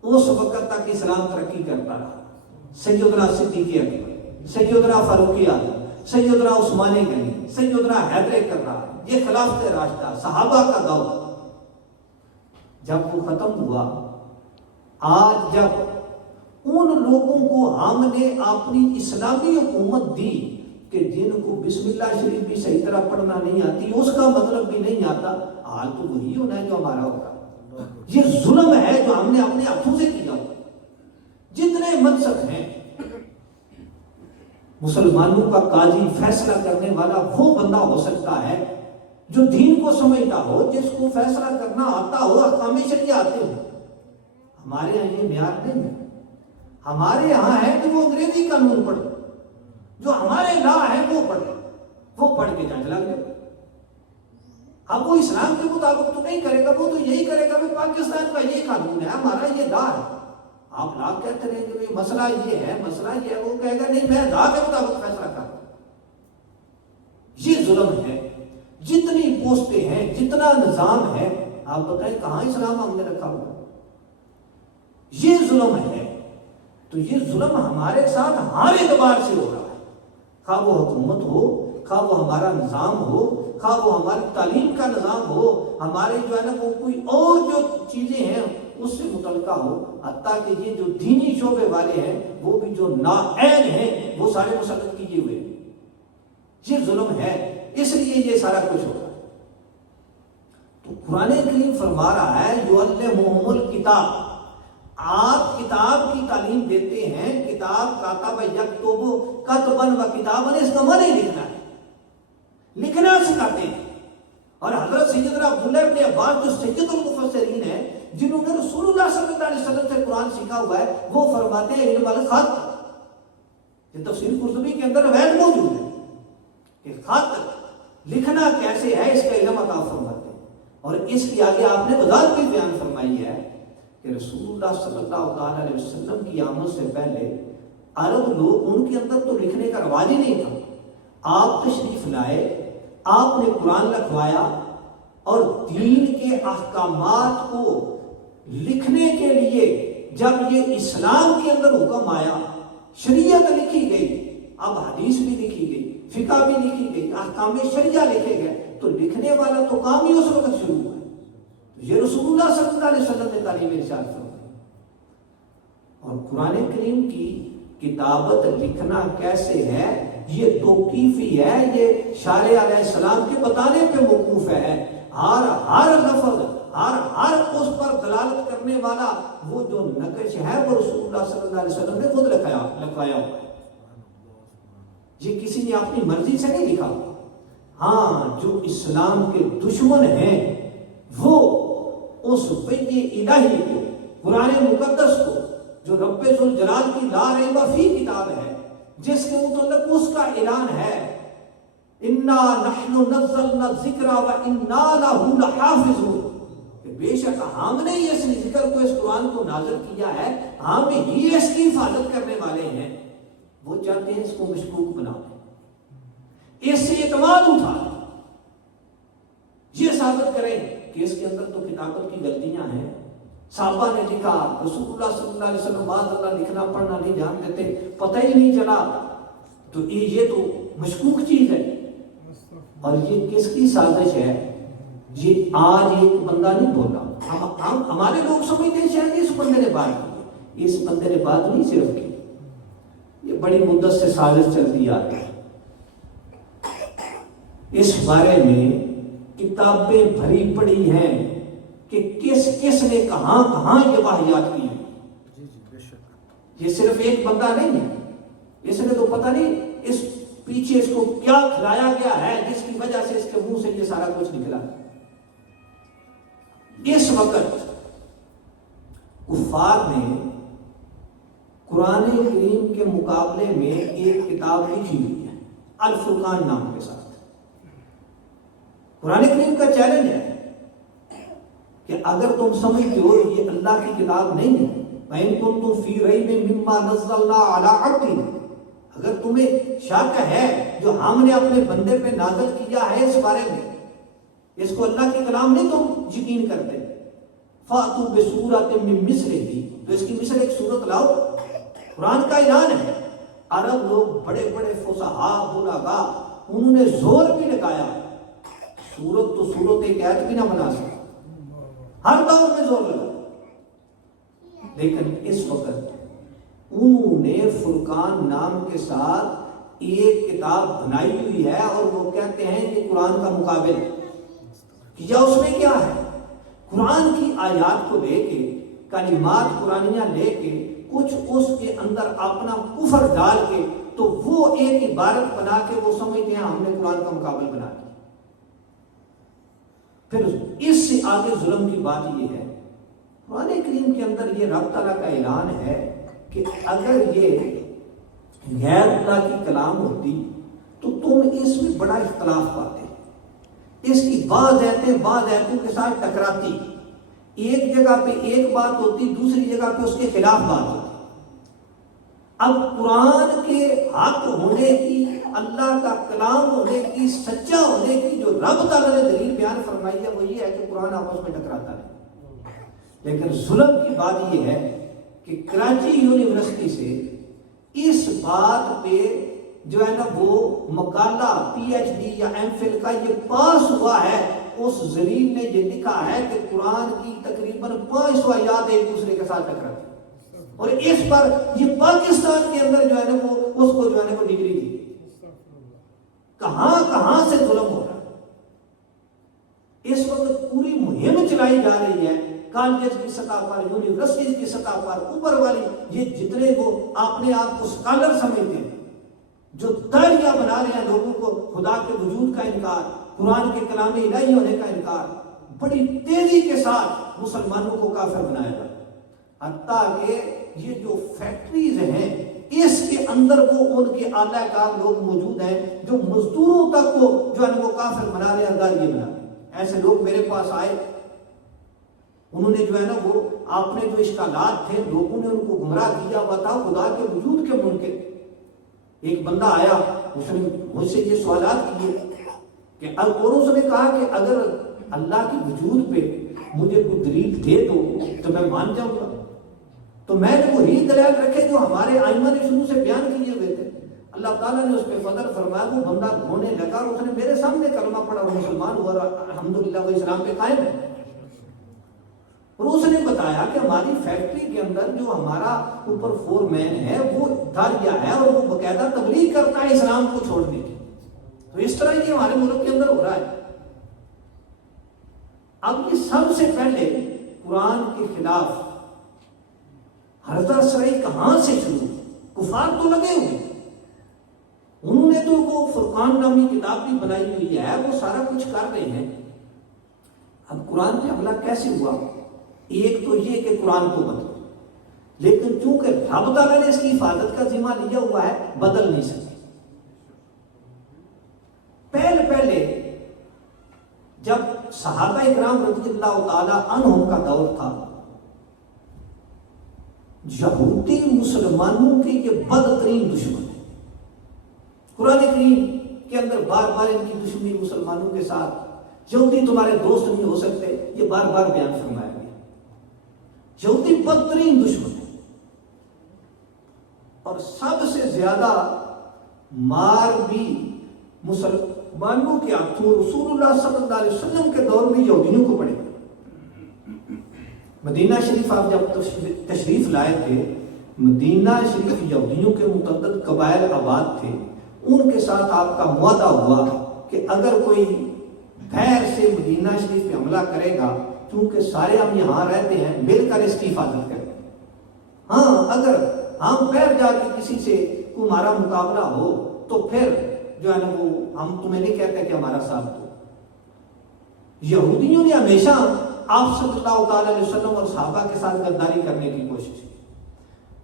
اس وقت تک اسلام ترقی کرتا رہا۔ سیدنا صدیق اکبر، سیدنا فاروق اعظم، سیدنا عثمان غنی، سیدنا حیدر کرار، یہ خلافت راشدہ، صحابہ کا دور جب وہ ختم ہوا، آج جب ان لوگوں کو ہم نے اپنی اسلامی حکومت دی کہ جن کو بسم اللہ شریف بھی صحیح طرح پڑھنا نہیں آتی، اس کا مطلب بھی نہیں آتا، حال تو وہی ہونا ہے جو ہمارا ہوگا۔ یہ ظلم ہے جو ہم نے اپنے ہاتھوں سے کیا ہوا۔ جتنے منصب ہیں مسلمانوں کا قاضی فیصلہ کرنے والا وہ بندہ ہو سکتا ہے جو دین کو سمجھتا ہو، جس کو فیصلہ کرنا آتا ہو، احکام شریعہ آتے ہو۔ ہمارے یہاں یہ معیار نہیں ہے۔ ہمارے یہاں ہے کہ وہ انگریزی قانون پڑھے، جو ہمارے لا ہے وہ پڑھے، وہ پڑھ کے جج لگ جائے۔ اب وہ اسلام کے مطابق تو نہیں کرے گا، وہ تو یہی کرے گا کہ پاکستان کا یہ قانون ہے، ہمارا یہ لا ہے۔ آپ لا کہتے رہے کہ مسئلہ یہ ہے، مسئلہ یہ ہے، وہ کہے گا نہیں میں لا کے مطابق فیصلہ کرتا ہوں۔ یہ ظلم ہے۔ جتنی پوسٹیں ہیں، جتنا نظام ہے، آپ بتائیں کہاں اسلام ہم نے رکھا ہوا؟ یہ ظلم ہے۔ تو یہ ظلم ہمارے ساتھ ہر اعتبار سے ہو رہا ہے، خواہ وہ حکومت ہو، خواہ وہ ہمارا نظام ہو، خواہ وہ ہماری تعلیم کا نظام ہو، ہمارے جو ہے نا وہ کوئی اور جو چیزیں ہیں اس سے متعلقہ ہو، حتیٰ کہ یہ جو دینی شعبے والے ہیں وہ بھی جو نااہل ہیں وہ سارے مسلط کیے ہوئے۔ یہ ظلم ہے، اس لیے یہ سارا کچھ ہو رہا ہے۔ تو قرآن کریم فرما رہا ہے یعلمہم الکتاب، آپ کتاب کی تعلیم دیتے ہیں۔ کتاب کاتب یکتب کتباً و کتاباً، اس کا معنی لکھنا ہے، لکھنا سکھاتے ہیں۔ اور حضرت سیدنا عبداللہ ابن عباس جو سید المفسرین ہیں، جنہوں نے رسول اللہ صلی اللہ علیہ وسلم سے قرآن سیکھا ہوا ہے، وہ فرماتے ہیں علم الخط، یہ تفسیر قرطبی کے اندر روایت موجود ہے کہ خط لکھنا کیسے ہے اس کا علم عطا فرماتے ہیں۔ اور اس کے آگے آپ نے وضاحت بھی بیان فرمائی ہے کہ رسول اللہ صلی اللہ علیہ وسلم کی آمد سے پہلے عرب لوگ، ان کے اندر تو لکھنے کا رواج ہی نہیں تھا۔ آپ تشریف لائے، آپ نے قرآن لکھوایا، اور دین کے احکامات کو لکھنے کے لیے جب یہ اسلام کے اندر حکم آیا، شریعت لکھی گئی، اب حدیث بھی لکھی گئی، فقہ بھی لکھی گئی، احکام شریعہ لکھے گئے، تو لکھنے والا تو کام ہی اس وقت شروع ہوا۔ یہ رسول اللہ صلی اللہ علیہ وسلم نے تعلیم ارشاد فرمائی۔ اور قرآن کریم کی کتابت لکھنا کیسے ہے، یہ توقیفی ہے، یہ شارع علیہ السلام کے بتانے پہ موقوف ہے۔ ہر لفظ، ہر اس پر دلالت کرنے والا وہ جو نقش ہے وہ رسول اللہ صلی اللہ علیہ وسلم نے خود لکھوایا ہوا ہے۔ یہ کسی نے اپنی مرضی سے نہیں لکھا۔ ہاں، جو اسلام کے دشمن ہیں وہ اس وحی الہی کو، قرآن مقدس کو، جو رب ذوالجلال کی لا ریب فیہ کتاب ہے، جس کے متعلق اس کا اعلان ہے انا نحن نزلنا الذکر وانا لہ لحافظون، کہ بے شک ہم نے اس ذکر کو، اس قرآن کو نازل کیا ہے، ہم ہی اس کی حفاظت کرنے والے ہیں۔ وہ چاہتے ہیں اس کو مشکوک بنا دیں، اس سے اعتماد اٹھا لیں، یہ ثابت کریں کہ اس کے اندر تو کتابت کی غلطیاں ہیں، صحابہ نے لکھا، رسول اللہ صلی اللہ علیہ وسلم بعد اللہ لکھنا پڑھنا نہیں جانتے تھے، پتہ ہی نہیں چلا، تو یہ تو مشکوک چیز ہے۔ اور یہ کس کی سازش ہے؟ یہ آج ایک بندہ نہیں بولا، ہمارے لوگ سمجھتے ہیں شاید اس بندے نے بات کی، اس بندے نے بات نہیں صرف کی، یہ بڑی مدت سے سازش چلتی آ رہی ہے۔ اس بارے میں کتابیں بھری پڑی ہیں کہ کس کس نے کہاں کہاں یہ واقعات کی ہیں۔ یہ صرف ایک بندہ نہیں ہے، اس نے تو پتہ نہیں اس پیچھے اس کو کیا کھلایا گیا ہے جس کی وجہ سے اس کے منہ سے یہ سارا کچھ نکلا۔ اس وقت کفار نے قرآن کریم کے مقابلے میں ایک کتاب لکھی ہوئی ہے الفرقان نام کے ساتھ۔ قرآن کریم کا چیلنج ہے کہ اگر تم سمجھتے ہو یہ اللہ کی کتاب نہیں ہے، وَإِن كُنتُمْ فِي رَيْبٍ مِّمَّا نَزَّلْنَا عَلَىٰ عَبْدِنَا، اگر تمہیں شک ہے جو ہم نے اپنے بندے پہ نازل کیا ہے اس بارے میں، اس کو اللہ کی کلام نہیں تم یقین کرتے، فَأْتُوا بِسُورَةٍ مِّن مِّثْلِهِ، تو اس کی مثل ایک سورت لاؤ۔ قرآن کا اعلان ہے۔ عرب لوگ بڑے بڑے فصحاء بلاغا، انہوں نے زور بھی لگایا، سورت تو سورت ایک آیت بھی نہ بنا سکتا، ہر دور میں زور لگا، لیکن اس وقت انہوں نے فرقان نام کے ساتھ ایک کتاب بنائی ہوئی ہے، اور وہ کہتے ہیں کہ قرآن کا مقابل ہے۔ یا اس میں کیا ہے؟ قرآن کی آیات کو لے کے، کلمات قرآنیہ لے کے کچھ اس کے اندر اپنا کفر ڈال کے تو وہ ایک عبارت بنا کے وہ سمجھتے ہیں ہم نے قرآن کا مقابل بنا دیا. پھر اس سے آگے ظلم کی بات یہ ہے، قرآن کریم کے اندر یہ رب تعالیٰ کا اعلان ہے کہ اگر یہ غیر اللہ کی کلام ہوتی تو تم اس میں بڑا اختلاف پاتے، اس کی بعض آیتوں کے ساتھ ٹکراتی، ایک جگہ پہ ایک بات ہوتی، دوسری جگہ پہ اس کے خلاف بات ہوتی. اب قرآن کے حق ہونے کی، اللہ کا کلام ہونے کی، سچا ہونے کی جو رب تعالیٰ نے دلیل بیان فرمائی ہے وہ یہ ہے کہ قرآن آپس میں ٹکراتا ہے. لیکن ظلم کی بات یہ ہے کہ کراچی یونیورسٹی سے اس بات پہ جو ہے نا وہ مقالہ پی ایچ ڈی یا ایم فل کا یہ پاس ہوا ہے، اس زلیل نے یہ لکھا ہے کہ قرآن کی تقریباً 500 آیات ایک دوسرے کے ساتھ ٹکراتی، اور اس پر یہ پاکستان کے اندر جو ہے نا وہ اس کو جو ہے نا وہ ڈگری دی. کہاں سے ظلم ہو رہا ہے؟ اس وقت پوری مہم چلائی جا رہی ہے کالجز کی سطح پر، یونیورسٹیز کی سطح پر، اوپر والی یہ جتنے وہ اپنے آپ کو سکالر سمجھتے ہیں، جو داعیہ بنا رہے ہیں لوگوں کو خدا کے وجود کا انکار، قرآن کے کلام الہی ہونے کا انکار، بڑی تیزی کے ساتھ مسلمانوں کو کافر بنایا جاتا ہے. حتیٰ کہ یہ جو فیکٹریز ہیں اس کے اندر وہ ان کے اعلیٰ کار لوگ موجود ہیں جو مزدوروں تک کو جو ہے وہ کافر بنا رہے ہیں، داعیہ بنا رہے ہیں. ایسے لوگ میرے پاس آئے، انہوں نے جو ہے نا وہ اپنے جو اشکالات تھے لوگوں نے ان کو گمراہ کیا ہوا تھا خدا کے وجود کے منکر. ایک بندہ آیا، اس نے مجھ سے یہ سوالات کیے کہ اور اس نے کہا کہ اگر اللہ کے وجود پہ مجھے کوئی دلیل دے دو تو میں مان جاؤں گا. تو میں نے وہی دلائل رکھے جو ہمارے ائمہ نے شروع سے بیان کیے ہوئے تھے. اللہ تعالیٰ نے اس پہ فضل فرمایا، وہ بندہ رونے لگا اور اس نے میرے سامنے کلمہ پڑھا اور مسلمان ہوا، الحمدللہ وہ اسلام پہ قائم ہے. اور اس نے بتایا کہ ہماری فیکٹری کے اندر جو ہمارا اوپر فور مین ہے وہ داعیہ ہے اور وہ باقاعدہ تبلیغ کرتا ہے اسلام کو چھوڑنے کی. تو اس طرح یہ ہمارے ملک کے اندر ہو رہا ہے. اب یہ سب سے پہلے قرآن کے خلاف ہرزہ سرائی کہاں سے شروع؟ کفار تو لگے ہوئے، انہوں نے تو وہ فرقان نامی کتاب بھی بنائی ہوئی ہے، وہ سارا کچھ کر رہے ہیں. اب قرآن پہ حملہ کیسے ہوا؟ ایک تو یہ کہ قرآن کو بدلو، لیکن چونکہ رب تعالیٰ نے اس کی حفاظت کا ذمہ لیا ہوا ہے بدل نہیں سکتے. پہلے جب صحابہ اکرام رضی اللہ تعالی عنہم کا دور تھا، یہودی مسلمانوں کے یہ بدترین دشمن ہیں. قرآن کریم کے اندر بار بار ان کی دشمنی مسلمانوں کے ساتھ، یہودی تمہارے دوست نہیں ہو سکتے، یہ بار بار بیان فرمایا گیا. یہودی بدترین دشمن ہے، اور سب سے زیادہ مار بھی مسلمانوں کے ہاتھوں رسول اللہ صلی اللہ علیہ وسلم کے دور میں یہودیوں کو پڑے. مدینہ شریف آپ جب تشریف لائے تھے، مدینہ شریف یہودیوں کے متعدد قبائل آباد تھے، ان کے ساتھ آپ کا معاہدہ ہوا کہ اگر کوئی غیر سے مدینہ شریف پہ حملہ کرے گا، کیونکہ سارے ہم یہاں رہتے ہیں، مل کر اس کی حفاظت کریں. ہاں اگر ہم پیر جا کے کسی سے ہمارا مقابلہ ہو تو پھر جو ہے نا وہ ہم تمہیں نہیں کہتے کہ ہمارا ساتھ دو. یہودیوں نے ہمیشہ آپ صلی اللہ تعالی علیہ وسلم اور صحابہ کے ساتھ غداری کرنے کی کوشش کی.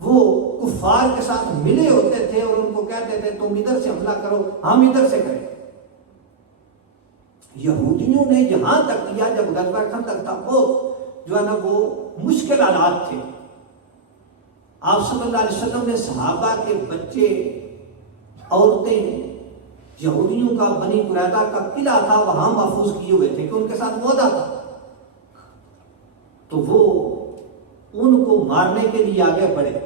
وہ کفار کے ساتھ ملے ہوتے تھے اور ان کو کہتے تھے تم ادھر سے حملہ کرو، ہم ادھر سے کریں. یہودیوں نے یہاں تک کیا جب غزوہ خندق تھا، بہت جو ہے نا وہ مشکل حالات تھے. آپ صلی اللہ علیہ وسلم نے صحابہ کے بچے، عورتیں، یہودیوں کا بنی قریظہ کا قلعہ تھا وہاں محفوظ کیے ہوئے تھے کہ ان کے ساتھ معاہدہ تھا. تو وہ ان کو مارنے کے لیے آگے بڑھے،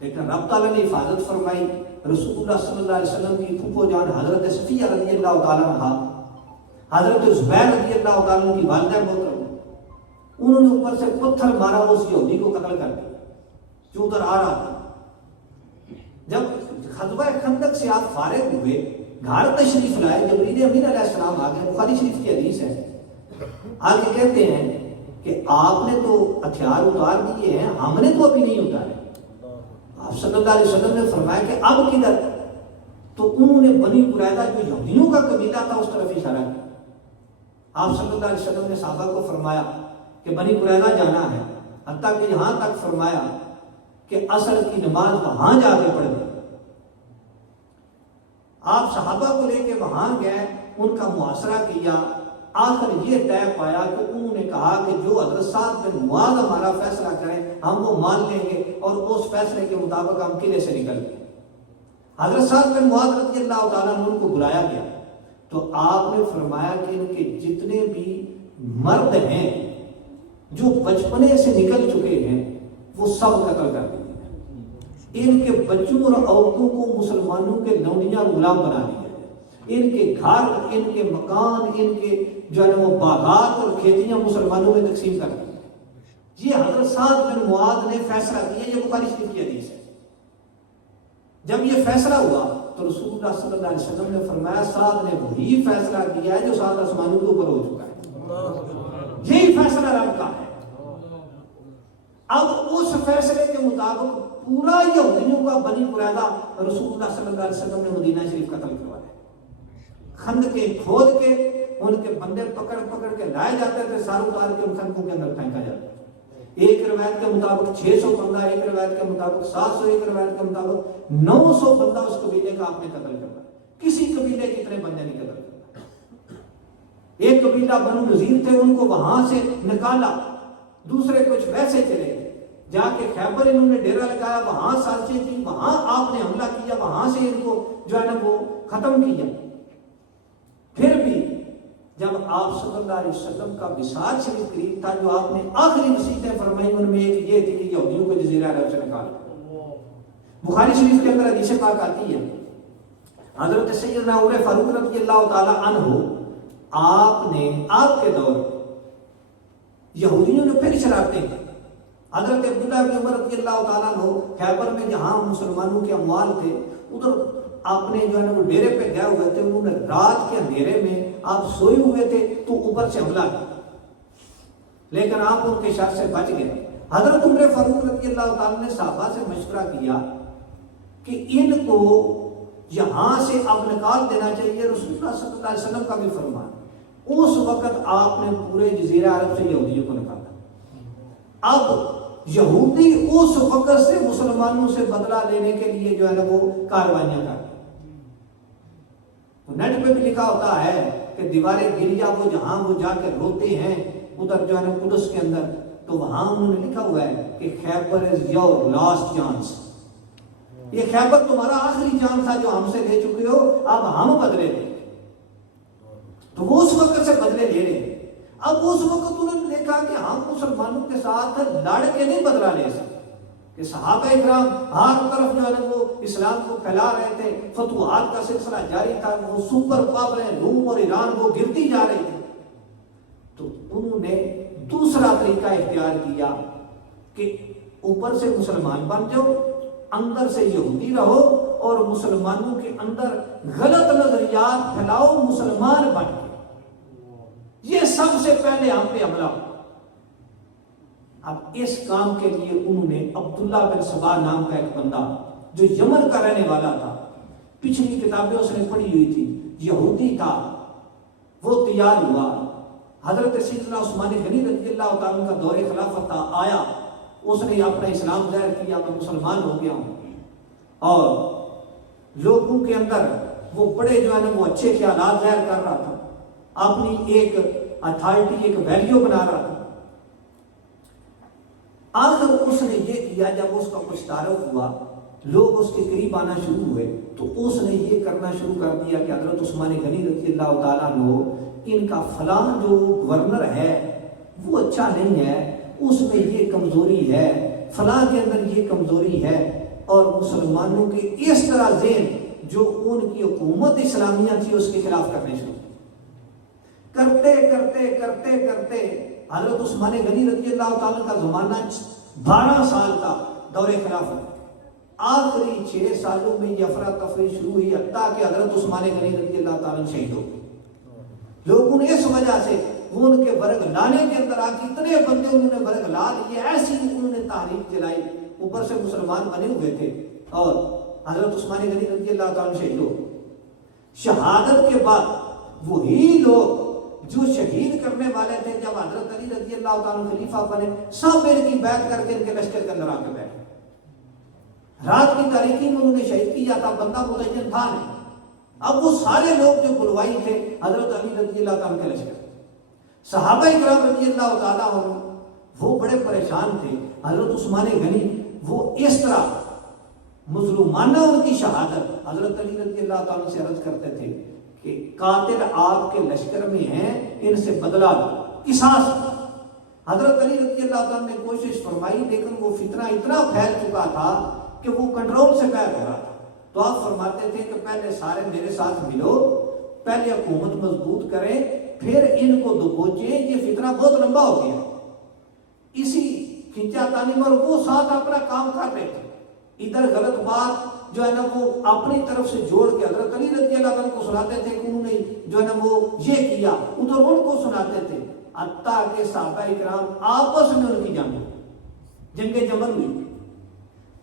لیکن رب تعالیٰ نے حفاظت فرمائی. رسول اللہ صلی اللہ علیہ وسلم کی پھوپھو جان حضرت صفیہ رضی اللہ تعالیٰ عنہا، حضرت زبیر رضی اللہ تعالیٰ کی والدہ محترم، انہوں نے اوپر سے پتھر مارا، اس یہودی کو قتل کر دیا جو ادھر آ رہا تھا. جب غزوہ خندق سے آپ فارغ ہوئے، گھر تشریف لائے، جبریل امین علیہ السلام آ گئے. بخاری شریف کی حدیث ہے، آگے کہتے ہیں کہ آپ نے تو ہتھیار اتار دیے ہیں، ہم نے تو ابھی نہیں اتارے. آپ صلی اللہ علیہ وسلم نے فرمایا کہ اب کدھر؟ تو انہوں نے بنی قریظہ جو یہودیوں کا قبیلہ تھا اس طرف اشارہ کیا. آپ صلی اللہ علیہ وسلم نے صحابہ کو فرمایا کہ بنی قریظہ جانا ہے، حتیٰ کہ یہاں تک فرمایا کہ عصر کی نماز وہاں جا کے پڑھیں. آپ صحابہ کو لے کے وہاں گئے، ان کا محاصرہ کیا، آخر یہ طے پایا کہ انہوں نے کہا کہ جو حضرت سعد بن معاذ ہمارا فیصلہ کریں ہم وہ مان لیں گے، اور اس فیصلے کے مطابق ہم قلعے سے نکل گئے. حضرت سعد بن معاذ رضی اللہ تعالیٰ عنہ ان کو بلایا گیا تو آپ نے فرمایا کہ ان کے جتنے بھی مرد ہیں جو بچپنے سے نکل چکے ہیں وہ سب قتل کر دیے. ان کے بچوں اور عورتوں کو مسلمانوں کے لونڈیاں غلام بنا دیا. ان کے گھر، ان کے مکان، ان کے جو ہے وہ باغات اور کھیتیاں مسلمانوں میں تقسیم کر دی. یہ حضرت سعد بن معاذ نے فیصلہ کیا، یہ بخاری شریف کی حدیث ہے. جب یہ فیصلہ ہوا تو رسول اللہ صلی اللہ علیہ وسلم نے فرمایا سعد نے وہی فیصلہ کیا ہے جو سات آسمانوں کے اوپر ہو چکا ہے، یہی فیصلہ رب کا ہے. اب اس فیصلے کے مطابق پورا یہودیوں کا بنی قریظہ رسول اللہ صلی اللہ علیہ وسلم نے مدینہ شریف قتل کروایا. خندقیں کھود کے ان کے بندے پکڑ پکڑ کے لائے جاتے تھے، سار اتار کے ان خندقوں کے اندر پھینکا جاتا. ایک روایت کے مطابق 600 بندہ، ایک روایت کے مطابق 700، ایک روایت کے مطابق 900 بندہ اس قبیلے کا آپ نے قتل کرنا. کسی قبیلے کے اتنے بندے نہیں قتل کرنا. ایک قبیلہ بنو نذیر تھے، ان کو وہاں سے نکالا، دوسرے کچھ ویسے چلے گئے. جا کے خیبر انہوں نے ڈیرا لگایا، وہاں سازشیں کی، وہاں آپ نے حملہ کیا، وہاں سے ان کو جو ہے نا وہ ختم کیا. پھر بھی جب آپ صلی اللہ علیہ وسلم کا وصال شریف قریب تھا، جو آپ نے آخری وصیتیں فرمائی ان میں ایک یہ تھی کہ یہودیوں کو جزیرہ عرب سے نکالا. بخاری شریف کے اندر حدیث پاک آتی ہے، حضرت سیدنا عمر فاروق رضی اللہ تعالی عنہ آپ کے دور یہودیوں نے پھر شرارتیں کی. حضرت عبداللہ بن عمر رضی اللہ تعالیٰ عنہ خیبر میں جہاں مسلمانوں کے اموال تھے ادھر آپ نے جو ہے نا وہ ڈیرے پہ گئے ہوئے تھے. انہوں نے رات کے اندھیرے میں آپ سوئے ہوئے تھے تو اوپر سے حملہ کیا، لیکن آپ ان کے شر سے بچ گئے. حضرت عمر فاروق رضی اللہ تعالیٰ نے صحابہ سے مشورہ کیا کہ ان کو یہاں سے اب نکال دینا چاہیے. رسول اللہ صلی اللہ علیہ وسلم کا بھی فرمان. اس وقت آپ نے پورے جزیرہ عرب سے یہودیوں کو نکالا. اب یہودی اس وقت سے مسلمانوں سے بدلہ لینے کے لیے جو ہے نا وہ کاروائیاں کر. نیٹ پہ بھی لکھا ہوتا ہے کہ دیواریں گریا وہ جہاں وہ جا کے روتے ہیں ادھر جو ہے نا قدس کے اندر، تو وہاں انہوں نے لکھا ہوا ہے کہ خیبر از یور لاسٹ چانس. یہ خیبر تمہارا آخری چانس تھا جو ہم سے لے چکے ہو، اب ہم بدلے لیں. تو وہ اس وقت سے بدلے لے رہے. اب اس وقت انہوں نے دیکھا کہ ہم مسلمانوں کے ساتھ لڑ کے نہیں بدلا لے سکتے، کہ صحابہ اکرام ہر طرف جو ہے نا وہ اسلام کو پھیلا رہے تھے، فتوحات کا سلسلہ جاری تھا، وہ سپر پاوریں روم اور ایران وہ گرتی جا رہی تھی. تو انہوں نے دوسرا طریقہ اختیار کیا کہ اوپر سے مسلمان بن جاؤ، اندر سے یہودی رہو اور مسلمانوں کے اندر غلط نظریات پھیلاؤ مسلمان بن کے. یہ سب سے پہلے ہم پہ حملہ. اب اس کام کے لیے انہوں نے عبداللہ بن سبا نام کا ایک بندہ جو یمن کا رہنے والا تھا، پچھلی کتابیں اس نے پڑھی ہوئی تھی، یہودی تھا، وہ تیار ہوا. حضرت سیدنا عثمان غنی رضی اللہ تعالیٰ کا دور خلافت تھا، آیا، اس نے اپنا اسلام ظاہر کیا، میں مسلمان ہو گیا ہوں، اور لوگوں کے اندر وہ بڑے جو ہے نا وہ اچھے خیالات ظاہر کر رہا تھا، اپنی ایک اتھارٹی، ایک ویلیو بنا رہا تھا. آخر اس نے یہ کیا، جب اس کا کچھ تعارف ہوا، لوگ اس کے قریب آنا شروع ہوئے، تو اس نے یہ کرنا شروع کر دیا کہ حضرت عثمان غنی رضی اللہ تعالیٰ عنہ ان کا فلاں جو گورنر ہے وہ اچھا نہیں ہے، اس میں یہ کمزوری ہے، فلاں کے اندر یہ کمزوری ہے، اور مسلمانوں کے اس طرح ذہن جو ان کی حکومت اسلامیہ تھی اس کے خلاف کرنے شروع کرتے کرتے کرتے کرتے حضرت عثمان غنی رضی اللہ تعالیٰ کا زمانہ 12 سال کا دور خلافت. آخری 6 سالوں میں یہ افراتفری شروع ہوئی، حتیٰ کہ حضرت عثمان غنی رضی اللہ تعالیٰ شہید ہو گئے. لوگوں نے اس وجہ سے وہ ان کے برگ لانے کے اندر آ کے اتنے بندے انہوں نے برگ لا لیے، ایسی انہوں نے تحریک چلائی اوپر سے مسلمان بنے ہوئے تھے اور حضرت عثمان غنی رضی اللہ تعالیٰ شہید ہو. شہادت کے بعد وہی لوگ جو شہید کرنے والے تھے جب حضرت علی رضی اللہ تعالیٰ خلیفہ بنے سب ان کی بیعت کر کے ان کے لشکر کے اندر آ کے بیٹھے. رات کی تاریکی میں انہوں نے شہید کیا تھا, بندہ مدین تھا نہیں. اب وہ سارے لوگ جو بلوائی تھے حضرت علی رضی اللہ تعالیٰ کے لشکر, صحابہ کرام رضی اللہ تعالیٰ عنہ وہ بڑے پریشان تھے. حضرت عثمان غنی وہ اس طرح مظلومانہ ان کی شہادت حضرت علی رضی اللہ تعالیٰ سے عرض کرتے تھے کہ قاتل آپ کے لشکر میں ہیں, ان سے بدلہ لو, قصاص. حضرت علی رضی اللہ تعالیٰ نے کوشش فرمائی لیکن وہ فتنہ اتنا پھیل چکا تھا کہ وہ کنٹرول سے باہر ہو رہا تھا. تو آپ فرماتے تھے کہ پہلے سارے میرے ساتھ ملو, پہلے حکومت مضبوط کریں, پھر ان کو دبوچیں, یہ فتنہ بہت لمبا ہو گیا. اسی کھینچا تانی میں وہ ساتھ اپنا کام کر رہے تھے. ادھر غلط بات جو ہے نا وہ اپنی طرف سے جوڑ کے حضرت علی رضی اللہ عنہ کو سناتے تھے کہ انہوں نے جو ہے نا وہ یہ کیا, ادھر ان کو سناتے تھے. حتیٰ کہ صحابہ اکرام آپس میں ان کی جنگ ہوئی, جنگ جمل ہوئی,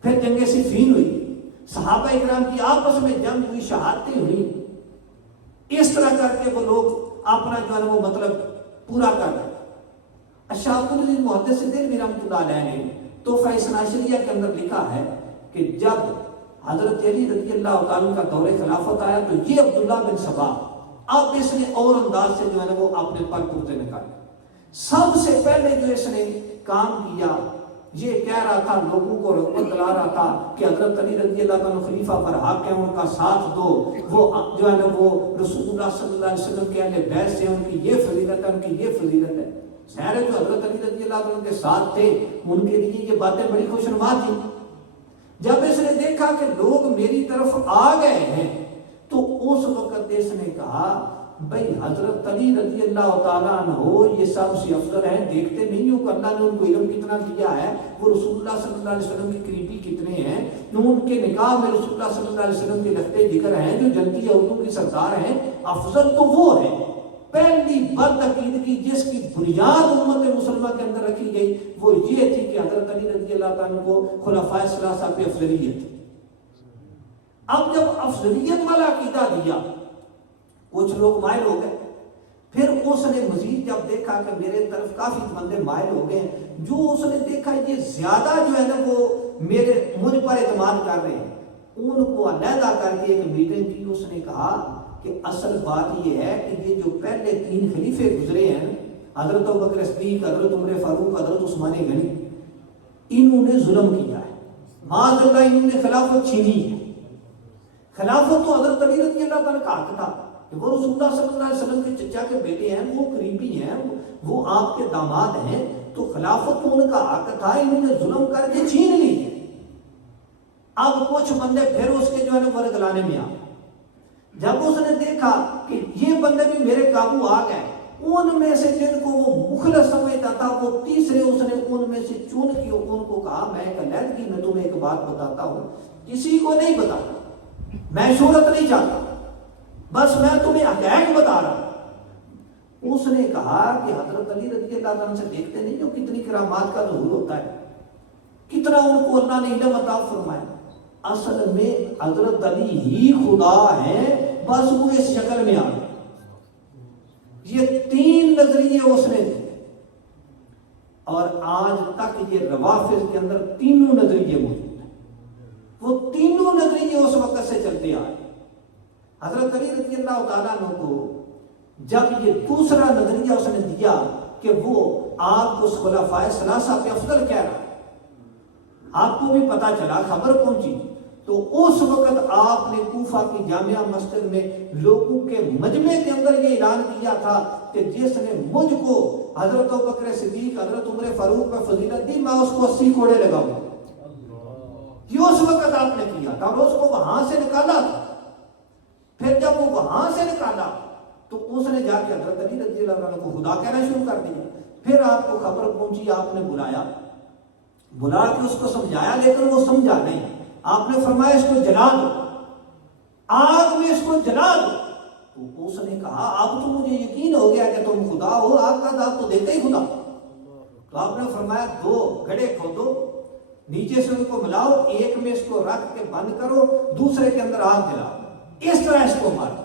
پھر جنگ صفین ہوئی, صحابہ اکرام کی آپس میں جنگ ہوئی, شہادتیں ہوئی. اس طرح کر کے وہ لوگ اپنا جو ہے نا وہ مطلب پورا کر رہے. اشاعت الدین محدث دہلوی رحمۃ اللہ علیہ نے تحفہ اثنا عشریہ کے اندر لکھا ہے کہ جب حضرت علی رضی اللہ تعالیٰ کا دور خلافت آیا تو یہ عبداللہ بن سبا اب اس نے اور انداز سے جو ہے نا وہ اپنے پر پرتے نکالے. سب سے پہلے جو اس نے کام کیا یہ کہہ رہا تھا, لوگوں کو رغبت دلا رہا تھا کہ حضرت علی رضی اللہ عنہ خلیفہ پر حق ہے, ان کا ساتھ دو. وہ جو ہے نا وہ رسول اللہ صلی اللہ علیہ وسلم کے اہل بیت سے ان کی یہ فضیلت ہے, ان کی یہ فضیلت ہے. ظاہر ہے جو حضرت علی رضی اللہ عنہ کے ساتھ تھے ان کے لیے یہ باتیں بڑی خوشنما تھی. جب اس نے دیکھا کہ لوگ میری طرف آ گئے ہیں تو اس وقت اس نے کہا بھئی حضرت علی رضی اللہ تعالیٰ عنہ یہ سب سے افضل ہیں, دیکھتے نہیں ہو کہ اللہ نے ان کو علم کتنا دیا ہے, وہ رسول اللہ صلی اللہ علیہ وسلم کی قریبی کتنے ہیں, ان کے نکاح میں رسول اللہ صلی اللہ علیہ وسلم کے لختے ذکر ہیں, جو جنتی عورتوں کی سردار ہیں, افضل تو وہ ہیں. پہلی بد عقیدگی جس کی بنیاد امت مسلمہ کے اندر رکھی گئی وہ یہ تھی کہ حضرت علی رضی اللہ تعالیٰ کو خلفائے ثلاثہ پہ افضلیت. اب جب افضلیت والا عقیدہ دیا کچھ لوگ مائل ہو گئے. پھر اس نے مزید جب دیکھا کہ میرے طرف کافی بندے مائل ہو گئے, جو اس نے دیکھا یہ زیادہ جو ہے نا وہ مجھ پر اعتماد کر رہے ہیں, ان کو علیحدہ کر کے ایک میٹنگ کی. اس نے کہا کہ اصل بات یہ ہے کہ یہ جو پہلے 3 خلیفے گزرے ہیں, حضرت ابوبکر صدیق, حضرت عمر فاروق, حضرت عثمان غنی, انہوں نے ظلم کیا ہے. معاذ اللہ انہوں نے خلافت چھینی ہے. خلافت تو حضرت علی رضی اللہ تعالیٰ کا حق تھا کہ وہ رسول اللہ صلی اللہ علیہ وسلم کے چچا کے بیٹے ہیں, وہ قریبی ہیں, وہ آپ کے داماد ہیں, تو خلافت تو ان کا حق تھا, انہوں نے ظلم کر کے چھین لی ہے. اب کچھ بندے پھر اس کے جو ہے نا وہ گلانے میں آ. جب اس نے دیکھا کہ یہ بندے بھی میرے قابو آ گئے, ان میں سے جن کو وہ مخلص سمجھتا تھا وہ تیسرے اس نے ان میں سے چن کے ان کو کہا میں ایک علیحدگی میں تمہیں ایک بات بتاتا ہوں, کسی کو نہیں بتاتا, میں شہرت نہیں چاہتا, بس میں تمہیں حقائق بتا رہا ہوں. اس نے کہا کہ حضرت علی رضی اللہ عنہ سے دیکھتے نہیں جو کتنی کرامات کا ظہور ہوتا ہے, کتنا ان کو اللہ نے علم عطا فرمایا. اصل میں حضرت علی ہی خدا ہیں, بس وہ اس شکل میں آ گئے. یہ 3 نظریے اس نے تھے اور آج تک یہ روافض کے اندر 3 نظریے موجود ہیں. وہ 3 نظریے اس وقت سے چلتے آئے. حضرت علی رضی اللہ تعالیٰ عنہ کو جب یہ دوسرا نظریہ اس نے دیا کہ وہ آپ کو خلفائے ثلاثہ پہ افضل کہہ رہا ہے, آپ کو بھی پتا چلا, خبر پہنچی, تو اس وقت آپ نے کوفہ کی جامعہ مسجد میں لوگوں کے مجمع کے اندر یہ اعلان کیا تھا کہ جس نے مجھ کو حضرت ابوبکر صدیق, حضرت عمر فاروق پر فضیلت دی, میں اس کو 80 کوڑے لگاؤں. یہ اس وقت آپ نے کیا تھا اور اس کو وہاں سے نکالا تھا. پھر جب وہ وہاں سے نکالا تو اس نے جا کے حضرت علی رضی اللہ عنہ کو خدا کہنا شروع کر دیا. پھر آپ کو خبر پہنچی, آپ نے بلا کے اس کو سمجھایا, لیکن وہ سمجھا نہیں. آپ نے فرمایا اس کو جلا دو, آگ میں اس کو جلا دو. تو اس نے کہا اب تو مجھے یقین ہو گیا کہ تم خدا ہو, آگ کا داغ تو دیتے ہی خدا. تو آپ نے فرمایا 2 گڑھے کھودو, نیچے سے ان کو ملاؤ، ایک میں اس کو رکھ کے بند کرو، دوسرے کے اندر آگ جلاؤ، اس طرح اس کو مارو۔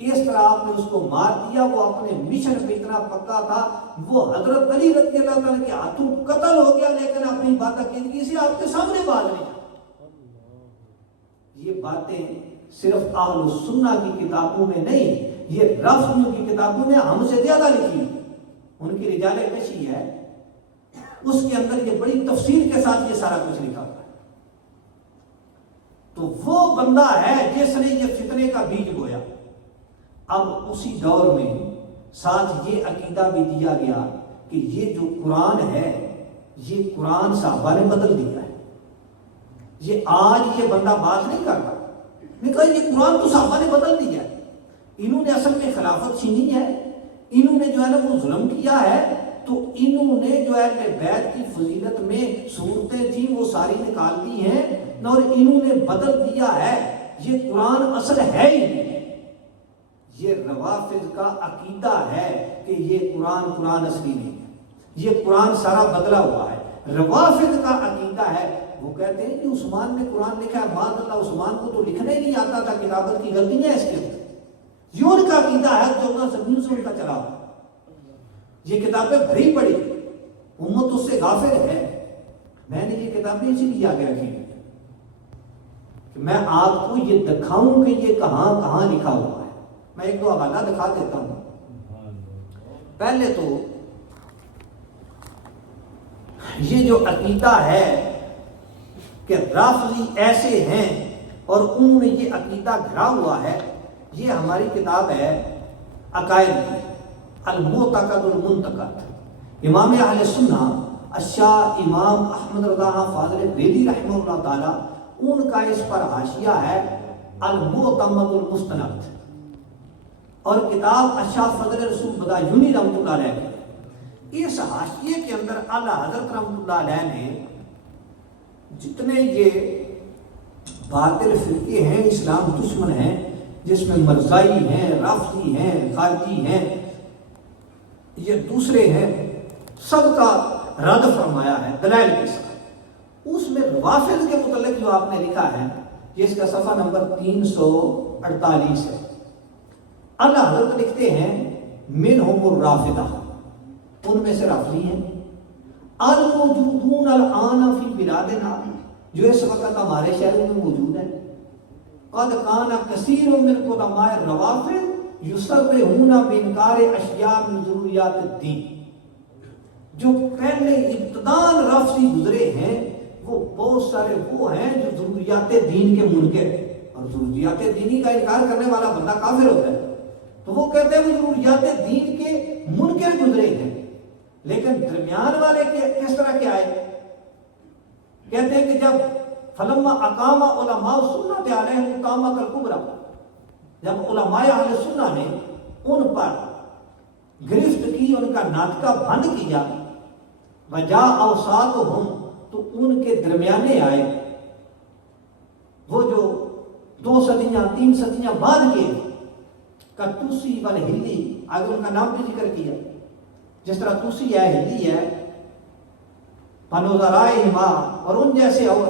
اس طرح آپ نے اس کو مار دیا۔ وہ اپنے مشن پہ اتنا پکا تھا، وہ حضرت علی رضی اللہ تعالیٰ کے ہاتھوں قتل ہو گیا، لیکن اپنی باتیں سے آپ کے سامنے باز نہیں۔ یہ باتیں صرف اہل السنہ کی کتابوں میں نہیں، یہ رافضیوں کی کتابوں میں ہم سے زیادہ لکھی، ان کی رجال کشی ہے، اس کے اندر یہ بڑی تفصیل کے ساتھ یہ سارا کچھ لکھا ہوا ہے۔ تو وہ بندہ ہے جس نے یہ فتنے کا بیج بویا۔ اب اسی دور میں ساتھ یہ عقیدہ بھی دیا گیا کہ یہ جو قرآن ہے، یہ قرآن صحابہ نے بدل دیا ہے۔ یہ آج یہ بندہ بات نہیں کر رہا، میں کہا یہ قرآن تو صحابہ نے بدل دیا ہے، انہوں نے اصل میں خلافت چھینی ہے، انہوں نے جو ہے نا وہ ظلم کیا ہے، تو انہوں نے جو ہے اہل بیت کی فضیلت میں صورتیں تھیں وہ ساری نکال دی ہیں اور انہوں نے بدل دیا ہے، یہ قرآن اصل ہے ہی نہیں۔ یہ روافض کا عقیدہ ہے کہ یہ قرآن اصلی نہیں ہے، یہ قرآن سارا بدلا ہوا ہے۔ روافض کا عقیدہ ہے، وہ کہتے ہیں کہ عثمان نے قرآن لکھا ہے، معاذ اللہ عثمان کو تو لکھنے ہی نہیں آتا تھا، کتابت کی غلطیاں اس کے اندر۔ یہ ان کا عقیدہ ہے جو انہوں نے سے ان کا چلا ہوا، یہ کتابیں بھری پڑی، امت اس سے غافل ہے۔ میں نے یہ کتابیں اسی لیے آگے رکھی کہ میں آپ کو یہ دکھاؤں کہ یہ کہاں کہاں لکھا ہوا ہے۔ میں ایک دو حوالہ دکھا دیتا ہوں۔ پہلے تو یہ جو عقیدہ ہے کہ رافضی ایسے ہیں اور انہوں نے یہ عقیدہ گھرا ہوا ہے، یہ ہماری کتاب ہے عقائد کی، المعتقد المنتقد، امام اہل سنہ الشاہ امام احمد رضا فاضل بریلوی رحمہ اللہ تعالیٰ، ان کا اس پر حاشیہ ہے المعتمد المستند، اور کتاب الشاہ فضل رسول بدایونی رحمۃ اللہ علیہ کی۔ اس حاشیے کے اندر اعلیٰ حضرت رحمۃ اللہ علیہ نے جتنے یہ باطل فرقے ہیں، اسلام دشمن ہیں، جس میں مرزائی ہیں، رافضی ہیں، خارجی ہیں، یہ دوسرے ہیں، سب کا رد فرمایا ہے دلائل کے ساتھ۔ اس میں روافض کے متعلق جو آپ نے لکھا ہے، جس کا صفحہ نمبر 348 ہے، اللہ حضرت لکھتے ہیں منہم الرافضہ، ان میں سے رافضی ہیں، الموجودون الان فی بلادنا، جو اس وقت ہمارے شہروں میں موجود ہیں، قد کان کثیر من علماء الروافض یصرحون بانکار اشیاء من ضروریات الدین، جو پہلے ابتداء رافضی گزرے ہیں وہ بہت سارے وہ ہیں جو ضروریات دین کے منکر، اور ضروریات دینی کا انکار کرنے والا بندہ کافر ہوتا ہے، تو وہ کہتے ہیں وہ ضروریات دین کے منکر گزرے ہیں۔ لیکن درمیان والے کس طرح کے آئے؟ کہتے ہیں کہ جب فلما اقام علماء سنت علیہم قامت الکبریٰ، جب علماء اہل سنہ نے ان پر گرفت کی، ان کا ناطقہ بند کیا، وجاء اوساطہم، تو ان کے درمیانے آئے وہ جو 2 صدیاں 3 صدیاں بعد کے کا توسی والہلی، آگے ان کا نام بھی ذکر کیا، جس طرح توسی ہے، ہلی ہے، پنوزرائہما، اور ان جیسے اور۔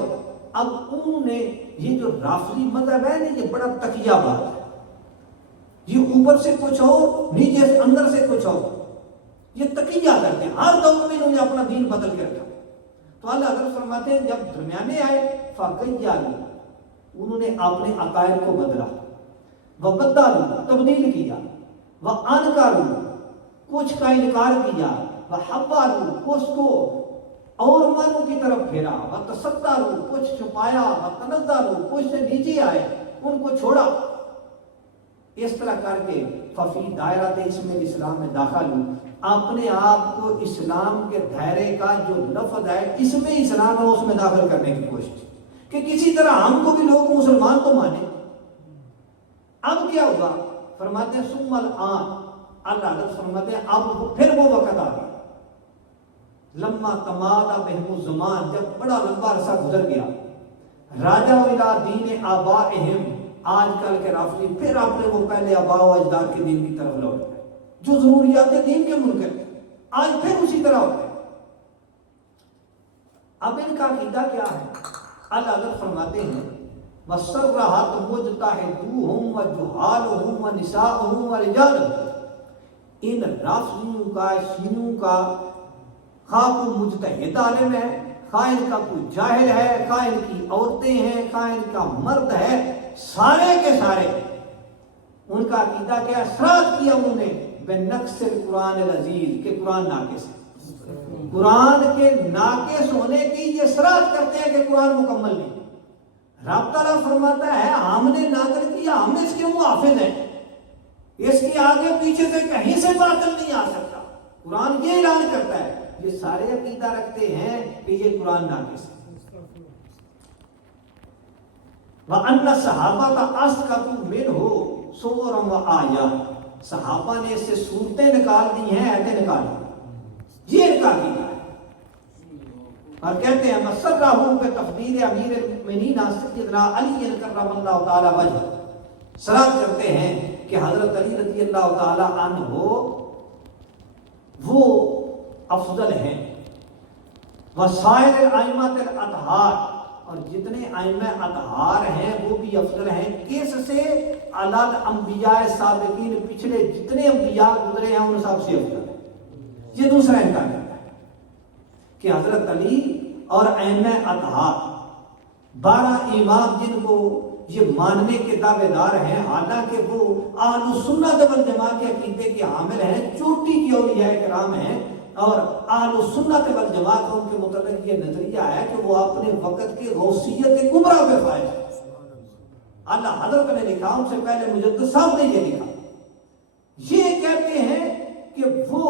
اب انہوں نے یہ جو رافضی مذہب ہے نا، یہ بڑا تقیہ بات ہے، یہ اوپر سے کچھ اور نیچے سے اندر سے کچھ اور، یہ تقیہ کرتے ہیں، ہر دور میں انہوں نے اپنا دین بدل کے رکھا۔ تو اللہ حضرت فرماتے ہیں جب درمیانے آئے فَقَيَّرُوا، انہوں نے اپنے عقائد کو بدلا، وَبَدَّلُوا، تبدیل کیا، وَأَنْكَرُوا، کچھ کا انکار کیا، وَحَوَّلُوا، کچھ کو اور معنوں کی طرف پھیرا، وَتَسَتَّرُوا، کچھ چھپایا، وَتَنَزَّلُوا، کچھ سے نیچے آئے، ان کو چھوڑا۔ اس طرح کر کے ففی دائرۃ اسم الاسلام میں داخل ہوں، اپنے آپ کو اسلام کے دائرے کا جو لفظ ہے اس میں اسلام ہے اس میں داخل کرنے کی کوشش، کہ کسی طرح ہم کو بھی لوگ مسلمان تو مانے۔ اب کیا ہوا؟ فرماتے ہیں ثم الآن، اللہ حضرت فرماتے ہیں اب پھر وہ وقت آ گیا، لما تمادا بہم الزمان، جب بڑا لمبا عرصہ گزر گیا، راجع الی دین آبائہم، آج کل کے رافضی پھر اپنے وہ پہلے آباء و اجداد کے دین کی طرف لوٹ گئے جو ضروریات دین کے منکر تھے، آج پھر اسی طرح ہوتے ہیں۔ اب ان کا عقیدہ کیا ہے؟ اللہ حضرت فرماتے ہیں وَسَرَّحَتْ مُجْتَہِدُوهُمْ وَجُهَالُهُمْ وَنِسَاؤُهُم وَرِجَالُهُم، ان رافضیوں کا شیعوں کا خواہ کوئی مجتہد عالم ہے، خواہ ان کا کوئی جاہل ہے، خواہ ان کی عورتیں ہیں، خواہ ان کا مرد ہے، سارے کے سارے ان کا عقیدہ کیا؟ اثرات کیا انہوں نے بنقص القرآن العزیز کہ قرآن ناقص ہے، قرآن کے ناقص ہونے کی یہ اثرات کرتے ہیں کہ قرآن مکمل نہیں۔ رب تعالیٰ فرماتا ہے ہم نے نازل کیا، ہم اس کے محافظ ہیں، اس کے آگے پیچھے سے کہیں سے باطل نہیں آ سکتا۔ قرآن یہ اعلان کرتا ہے، یہ سارے عقیدہ رکھتے ہیں کہ یہ قرآن ناقص ہے۔ وَأَنَّ الصَّحَابَةَ أَسْقَطُوا مِنْهُ صُوَرًا وَآيَاتٍ، صحابہ نے اس سے صورتیں نکال دی ہیں، آیتیں نکال دی، یہ ان کا عقیدہ ہے۔ اور کہتے ہیں مسرہم بتفضیل امیر المؤمنین سیدنا علی کرم اللہ تعالی وجہ، صلاۃ کرتے ہیں کہ حضرت علی رضی اللہ تعالی عنہ وہ افضل ہیں، وسائر الائمۃ الاطہار، اور جتنے ائمہ اطہار ہیں وہ بھی افضل ہیں، کس سے؟ علی الانبیاء سابقین، پچھلے جتنے انبیاء گزرے ہیں ان سب سے افضل ہے۔ یہ دوسرا ان کا ہے کہ حضرت علی اور ائمہ اطہار 12 امام جن کو یہ ماننے کے دعوے دار ہیں، حالانکہ وہ اہل السنت والجماعت کے عقیدے کے حامل ہیں، چوٹی کی اولیاء کرام ہیں، اور اہل السنت والجماعت ان کے متعلق یہ نظریہ ہے کہ وہ اپنے وقت کے غوثیت کبریٰ پہ فائز ہیں۔ اللہ حضرت نے لکھا، ان سے پہلے مجدد صاحب نے یہ لکھا، یہ کہتے ہیں کہ وہ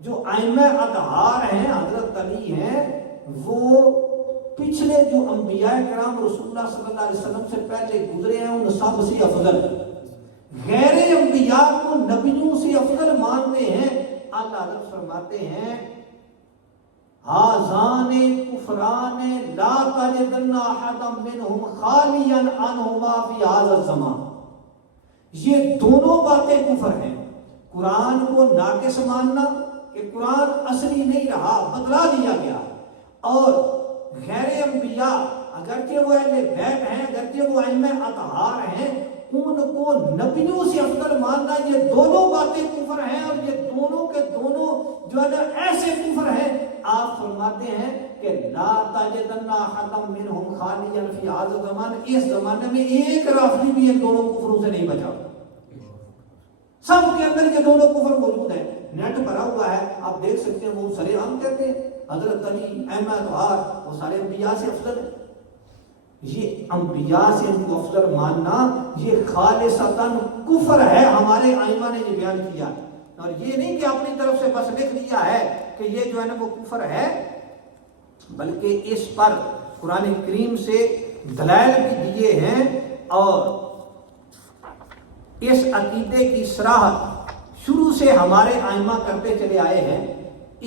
جو ائمہ اطہار ہیں، حضرت علی ہیں، وہ پچھلے جو انبیاء کرام رسول اللہ صلی اللہ علیہ وسلم سے پہلے گزرے ہیں ان سب سے افضل، غیر انبیاء کو نبیوں سے افضل مانتے ہیں۔ اللہ حضرت فرماتے ہیں ہذان کفران لا تجدن احدا منهم خالیا عنہما فی ھذا الزمان، یہ دونوں باتیں کفر ہیں، قرآن کو ناقص ماننا کہ قرآن اصلی نہیں رہا، بدلا دیا گیا، اور غیر انبیاء اگرچہ وہ اہل بیت ہیں، اگرچہ وہ ائمہ اطہار ہیں، ان کو نبیوں سے افضل ماننا، یہ دونوں باتیں کفر ہیں، اور یہ دونوں کے دونوں جو ہے نا ایسے کفر ہیں۔ آپ فرماتے ہیں کہ لا تجدن احدا منهم خالیا فی ھذا الزمان، اس زمانے میں ایک رافضی بھی ان دونوں کفروں سے نہیں بچا، سب کے اندر یہ دونوں کفر موجود ہیں، نیٹ بھرا ہوا ہے، آپ دیکھ سکتے ہیں، وہ سرے عام کہتے ہیں حضرت علی ائمہ اطہار وہ سارے انبیاء سے افضل ہیں۔ یہ انبیاء سے ان کو افضل ماننا یہ خالصتاً کفر ہے، ہمارے ائمہ نے یہ بیان کیا، اور یہ نہیں کہ اپنی طرف سے بس لکھ دیا ہے کہ یہ جو ہے نا وہ کفر ہے، بلکہ اس پر قرآن کریم سے دلائل بھی دیے ہیں، اور اس عقیدے کی صراحت شروع سے ہمارے ائمہ کرتے چلے آئے ہیں۔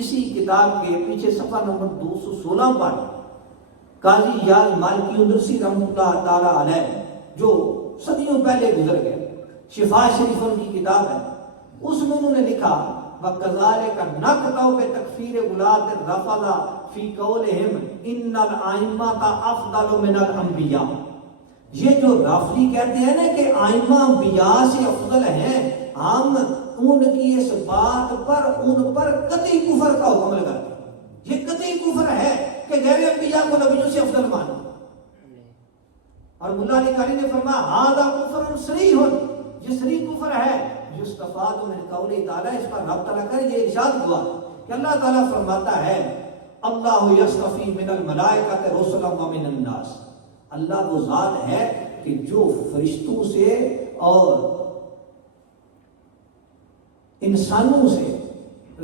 اسی کتاب کے پیچھے صفحہ نمبر 216 پر قاضی یاز مالکی اندرسی رحمۃ اللہ تعالی علیہ جو صدیوں پہلے گزر گئے، شفا شریف ان کی کتاب ہے، اس میں انہوں نے لکھا وَكَذَلِكَ نَقْطَعُ بِتَكْفِيرِ غُلَاةِ الرَّفَضَةِ فِي قَوْلِهِمْ إِنَّ الْأَئِمَّةَ أَفْضَلُ مِنَ الْأَنْبِيَاءِ، یہ جو رافضی کہتے ہیں نا کہ ائمہ انبیاء سے افضل ہیں، ہم ان کی اس بات پر ان پر قطعی کفر کا حکم لگاتے ہیں، یہ قطعی کفر ہے کہ غیر انبیاء کو نبیوں سے افضل مانو۔ اور مولا علی قاری نے فرمایا ھذا کفر صریح، یہ صریح کفر ہے، یستفاد من قول تعالی، اس پر رب تعالیٰ کا یہ ارشاد ہوا کہ اللہ تعالیٰ فرماتا ہے اللہ یصطفی من الملائکۃ رسلا ومن الناس، اللہ وہ ذات ہے کہ جو فرشتوں سے اور انسانوں سے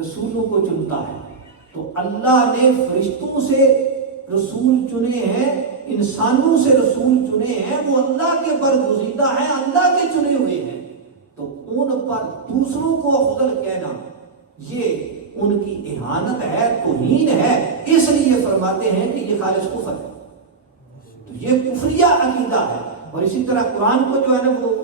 رسولوں کو چنتا ہے، تو اللہ نے فرشتوں سے رسول چنے ہیں، انسانوں سے رسول چنے ہیں، وہ اللہ کے برگزیدہ ہیں، اللہ کے چنے ہوئے ہیں، تو ان پر دوسروں کو افضل کہنا یہ ان کی اہانت ہے، توہین ہے، اس لیے فرماتے ہیں کہ یہ خالص کفر ہے، تو یہ کفریہ عقیدہ ہے۔ اور اسی طرح قرآن کو جو ہے نا وہ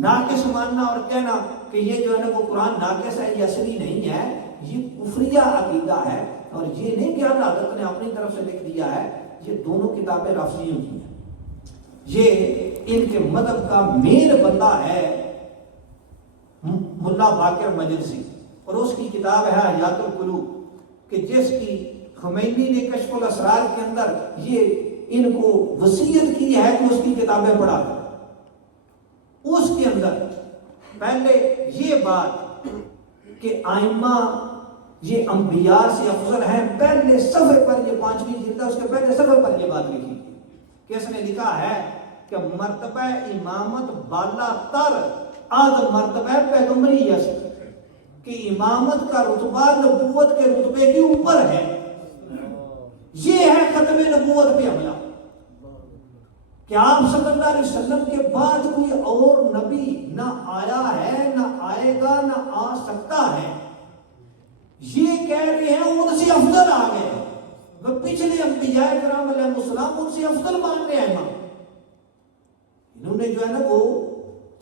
ناقص ماننا اور کہنا کہ یہ جو ہے نا وہ قرآن ناقص ہے، یہ اصلی نہیں ہے، یہ کفریہ عقیدہ ہے۔ اور یہ نہیں کہ اللہ حضرت نے اپنی طرف سے لکھ دیا ہے، یہ دونوں کتابیں رافضیوں کی ہیں۔ یہ ان کے مذہب کا مین بندہ ہے ملا باقر مجلسی، اور اس کی کتاب ہے حیات القلوب، کہ جس کی خمینی نے کشف الاسرار کے اندر یہ ان کو وصیت کی ہے کہ اس کی کتابیں پڑھا کر۔ اس کے اندر پہلے یہ بات کہ آئمہ یہ انبیاء سے افضل ہیں، پہلے صفحے پر، یہ 5ویں جلد ہے، اس کے پہلے صفحے پر یہ بات لکھی کہ اس نے لکھا ہے کہ مرتبہ امامت بالا تر از مرتبہ پیغمبری است، کہ امامت کا رتبہ نبوت کے رتبے کے اوپر ہے۔ یہ ہے ختم نبوت پہ حملہ کہ آپ صلی اللہ علیہ وسلم کے بعد کوئی اور نبی نہ آیا ہے، نہ آئے گا، نہ آ سکتا ہے۔ یہ کہہ رہے ہیں ان سے افضل آ گئے، وہ پچھلے انبیاء کرام علیہ السلام ان سے افضل مان رہے ہیں۔ انہوں نے جو ہے نا وہ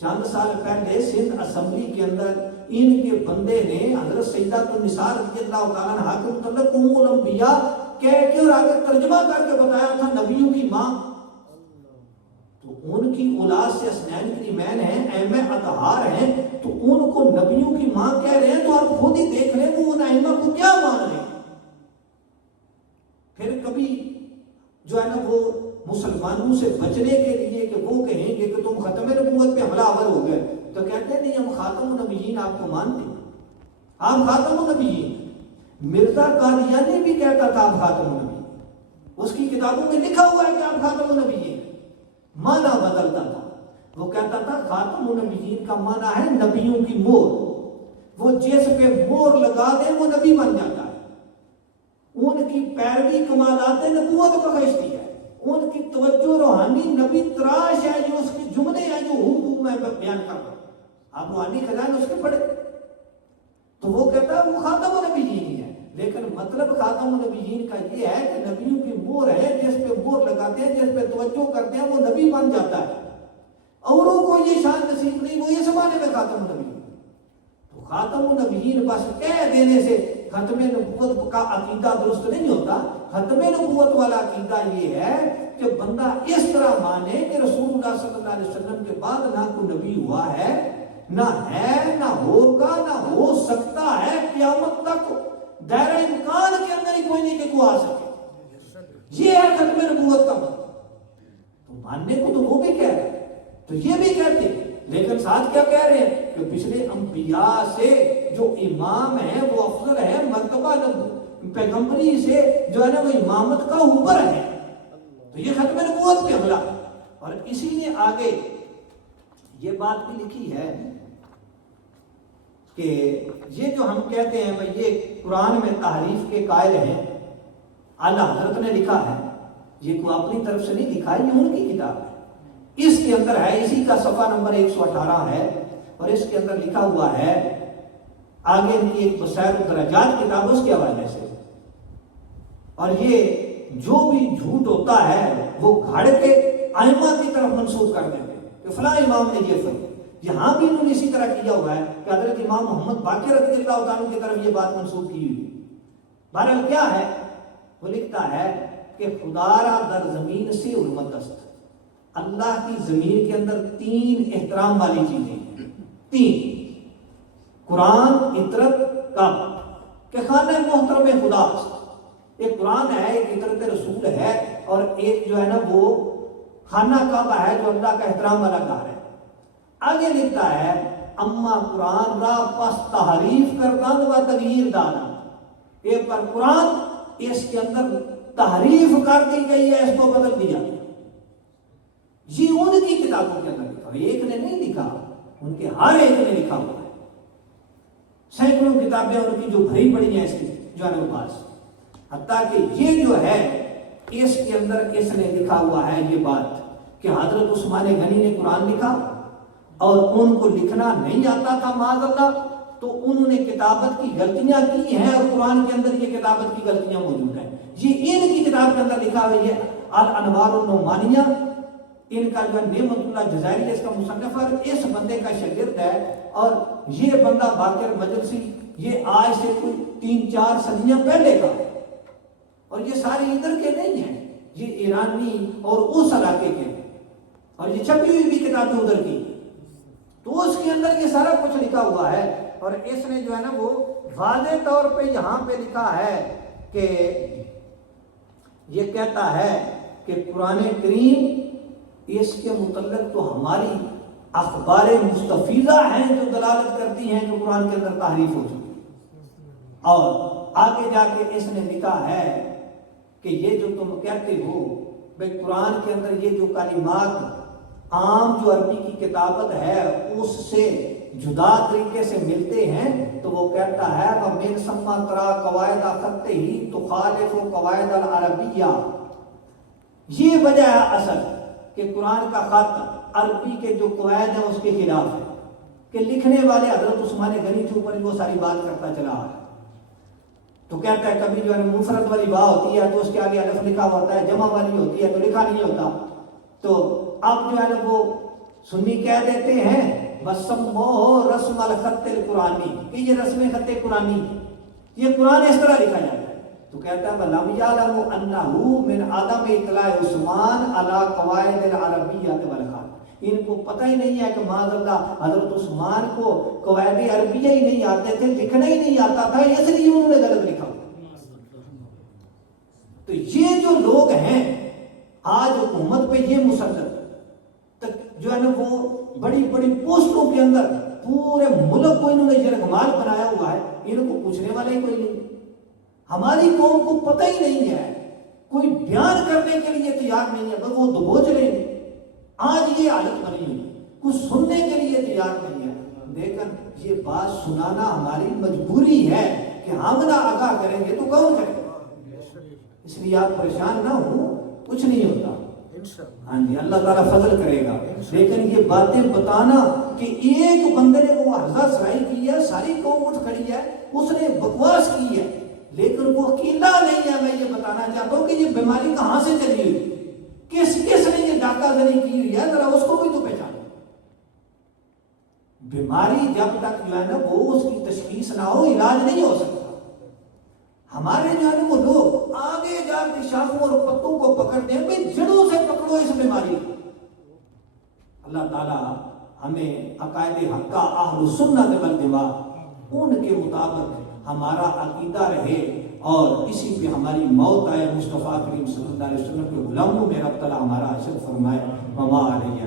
چند سال پہلے سندھ اسمبلی کے اندر ان کے بندے نے حضرت سیدہ النساء رضی اللہ تعالیٰ عنہا کے متعلق ام الانبیاء کہہ کے اور آگے ترجمہ کر کے بتایا تھا نبیوں کی ماں، تو ان کی اولاد سے اسنین کریمین ہیں، ائمہ اطہار ہیں، تو ان کو نبیوں کی ماں کہہ رہے ہیں، تو آپ خود ہی دیکھ لیں وہ ان ائمہ کو کیا مان رہے ہیں۔ پھر کبھی جو ہے نا وہ مسلمانوں سے بچنے کے لیے کہ وہ کہیں گے کہ تم ختم نبوت پہ حملہ آور ہو گئے، تو کہتے ہیں نہیں ہم خاتم النبیین آپ کو مانتے ہیں، آپ خاتم النبیین۔ مرزا قادیانی بھی کہتا تھا آپ خاتم النبیین، اس کی کتابوں میں لکھا ہوا ہے کہ آپ خاتم النبیین، معنی بدلتا تھا۔ وہ کہتا تھا خاتم النبیین کا معنی ہے نبیوں کی مور، وہ جس پہ مور لگا دے وہ نبی بن جاتا ہے۔ ان کی پیروی کمالات نبوت بخشتی ہے، ان کی توجہ روحانی نبی تراش ہے، جو اس کے جملے ہیں جو میں بیان کر رہا ہوں، آپ روحانی خزانہ اس کے پڑھے، تو وہ کہتا ہے وہ خاتم النبیین ہی ہے۔ لیکن مطلب خاتم النبیین کا یہ ہے کہ نبیوں کی مور ہے، جس پہ مور لگاتے ہیں، جس پہ توجہ کرتے ہیں وہ نبی بن جاتا ہے۔ اوروں کو یہ شان نصیب نہیں، وہ یہ زمانے میں خاتم النبیین۔ تو خاتم النبیین بس کہہ دینے سے ختم نبوت کا عقیدہ درست نہیں ہوتا۔ ختم نبوت والا عقیدہ یہ ہے کہ بندہ اس طرح مانے کہ رسول اللہ صلی اللہ علیہ وسلم کے بعد نہ کوئی نبی ہوا ہے، نہ ہے، نہ ہوگا، نہ ہو سکتا ہے، قیامت تک دائرہ امکان کے اندر ہی کوئی نہیں کہ کوئی آ سکے۔ یہ ہے ختم نبوت کا مطلب۔ تو ماننے کو تو وہ بھی کہہ رہے ہیں، تو یہ بھی کہتے ہیں، لیکن ساتھ کیا کہہ رہے ہیں کہ پچھلے انبیاء سے جو امام ہیں وہ افضل ہے، مرتبہ پیغمبری سے جو ہے نا وہ امامت کا اوپر ہے۔ تو یہ ختم نبوت پہ حملہ، اور اسی نے آگے یہ بات بھی لکھی ہے کہ یہ جو ہم کہتے ہیں بھئی یہ قرآن میں تحریف کے قائل ہیں، اعلیٰ حضرت نے لکھا ہے، یہ کوئی اپنی طرف سے نہیں لکھا ہے، یہ ان کی کتاب ہے۔ اس کے اندر ہے، اسی کا صفحہ نمبر 118 ہے، اور اس کے اندر لکھا ہوا ہے آگے ان کی ایک بصائر الدرجات کتاب اس کے حوالے سے، اور یہ جو بھی جھوٹ ہوتا ہے وہ گھڑ کے ائمہ کی طرف منسوخ کر دیتے ہیں کہ فلاں امام نے یہ فرمایا۔ یہاں بھی انہوں نے اسی طرح کیا ہوا ہے کہ حضرت امام محمد باقر رضی اللہ تعالیٰ کی طرف یہ بات منسوخ کی ہوئی۔ بہرحال کیا ہے، وہ لکھتا ہے کہ خدا را در زمین سے حرمت است، اللہ کی زمین کے اندر 3 احترام والی چیزیں ہیں، 3: قرآن، عطرت، کعبہ، کہ خانہ محترم خدا است۔ ایک قرآن ہے، ایک عطرت رسول ہے، اور ایک جو ہے نا وہ خانہ کعبہ ہے جو اللہ کا احترام والا گھر ہے۔ آگے لکھتا ہے اما قرآن را پس تحریف کردند و تغییر دادند، ایک پر قرآن اس کے اندر تحریف کر دی گئی ہے، اس کو بدل دیا۔ یہ ان کی کتابوں کے اندر لکھا، ایک نے نہیں لکھا، ان کے ہر ایک نے لکھا ہوا ہے۔ سینکڑوں کتابیں ان کی جو بھری پڑی ہیں اس کی جو ہے وہ پاس، حتیٰ کہ یہ جو ہے اس کے اندر اس نے لکھا ہوا ہے یہ بات کہ حضرت عثمان غنی نے قرآن لکھا اور ان کو لکھنا نہیں آتا تھا معاذ اللہ، تو انہوں نے کتابت کی غلطیاں کی ہیں، اور قرآن کے اندر یہ کتابت کی غلطیاں موجود ہیں۔ یہ ان کی کتاب کے اندر لکھا ہوا ہے الانوار النعمانیہ، ان کا جو نعمت اللہ جزائری اس کا مصنف ہے، اس بندے کا شاگرد ہے، اور یہ بندہ باقر مجلسی یہ آج سے کوئی 3-4 صدیاں پہلے کا، اور یہ سارے ادھر کے نہیں ہیں، یہ ایرانی اور اس علاقے کے ہیں، اور یہ چھپی ہوئی بھی کتابیں ادھر کی، تو اس کے اندر یہ سارا کچھ لکھا ہوا ہے۔ اور اس نے جو ہے نا وہ واضح طور پہ یہاں پہ لکھا ہے کہ یہ کہتا ہے کہ قرآن کریم اس کے متعلق تو ہماری اخبار مستفیضہ ہیں جو دلالت کرتی ہیں کہ قرآن کے اندر تحریف ہو چکی ہے۔ اور آگے جا کے اس نے لکھا ہے کہ یہ جو تم کہتے ہو بھائی قرآن کے اندر یہ جو کلمات عام جو عربی کی کتابت ہے اس سے جدا طریقے سے ملتے ہیں، تو وہ کہتا ہے وَمِن ثُمَّ تَرَىٰ قَوَاعِدَ خَطِّهِ تُخَالِفُ قَوَاعِدَ الْعَرَبِيَّةِ، یہ وجہ ہے اصل کہ قرآن کا خط عربی کے جو قواعد ہیں اس کے خلاف ہے، کہ لکھنے والے حضرت عثمان غنی کے اوپر وہ ساری بات کرتا چلا ہے۔ تو کہتا ہے کبھی جو ہے مفرد والی با ہوتی ہے تو اس کے آگے الف لکھا ہوتا ہے، جمع والی ہوتی ہے تو لکھا نہیں ہوتا۔ تو اب جو ہے نا وہ سنی کہہ دیتے ہیں وَسَمُّوهُ رَسْمَ الْخَطِّ الْقُرْآنِي، کہ یہ رسم خط قرآنی، یہ قرآن اس طرح لکھا جاتا ہے۔ تو کہتا ہے وَلَمْ يَعْلَمُ أَنَّهُ مِنْ عَدَمِ اطلاع عثمان عَلَى قَوَاعِدِ الْعَرَبِيَّةِ وَالْخَطِّ، ان کو پتہ ہی نہیں ہے کہ معاذ اللہ حضرت عثمان کو قواعد عربیہ ہی نہیں آتے تھے، لکھنا ہی نہیں آتا تھا، اس لیے انہوں نے غلط لکھا۔ تو یہ جو لوگ ہیں آج حکومت پہ یہ مسلط جو ہے نا وہ بڑی بڑی پوسٹوں کے اندر پورے ملک کو انہوں نے یرغمال بنایا ہوا ہے، ان کو پوچھنے والا ہی کوئی نہیں، ہماری قوم کو پتہ ہی نہیں ہے، کوئی بیان کرنے کے لیے تیار نہیں ہے، وہ دبوچ لیں گے۔ آج یہ حالت بنی ہوئی، کچھ سننے کے لیے تیار نہیں ہے، لیکن یہ بات سنانا ہماری مجبوری ہے کہ ہم نہ آگاہ کریں گے تو کون کرے گا؟ اس لیے آپ پریشان نہ ہو، کچھ نہیں ہوتا، ہاں جی اللہ تعالیٰ فضل کرے گا۔ لیکن یہ باتیں بتانا کہ ایک بندے نے وہ حرزہ سرائی کی ہے، ساری قوم اٹھ کھڑی ہے، اس نے بکواس کی ہے، لیکن وہ عقیدہ نہیں ہے۔ میں یہ بتانا چاہتا ہوں کہ یہ بیماری کہاں سے چلی ہوئی، کس نے یہ ڈاکہ زنی کی ہوئی ہے، ذرا اس کو بھی تو پہچانو۔ بیماری جب تک جو ہے نا وہ اس کی تشخیص نہ ہو علاج نہیں ہو سکتا۔ ہمارے جو ہے نا وہ لوگ آگے جا کے شاخوں اور پتوں کو پکڑتے ہیں، بھئی جڑوں سے پکڑو اس بیماری کو۔ اللہ تعالیٰ ہمیں عقائد حقہ اہل سنت والجماعت ان کے مطابق ہمارا عقیدہ رہے اور اسی پہ ہماری موت آئے۔ مصطفیٰ کریم صلی اللہ علیہ وسلم کے غلاموں میں رب تعالیٰ ہمارا حشر فرمائے۔ وما علیہ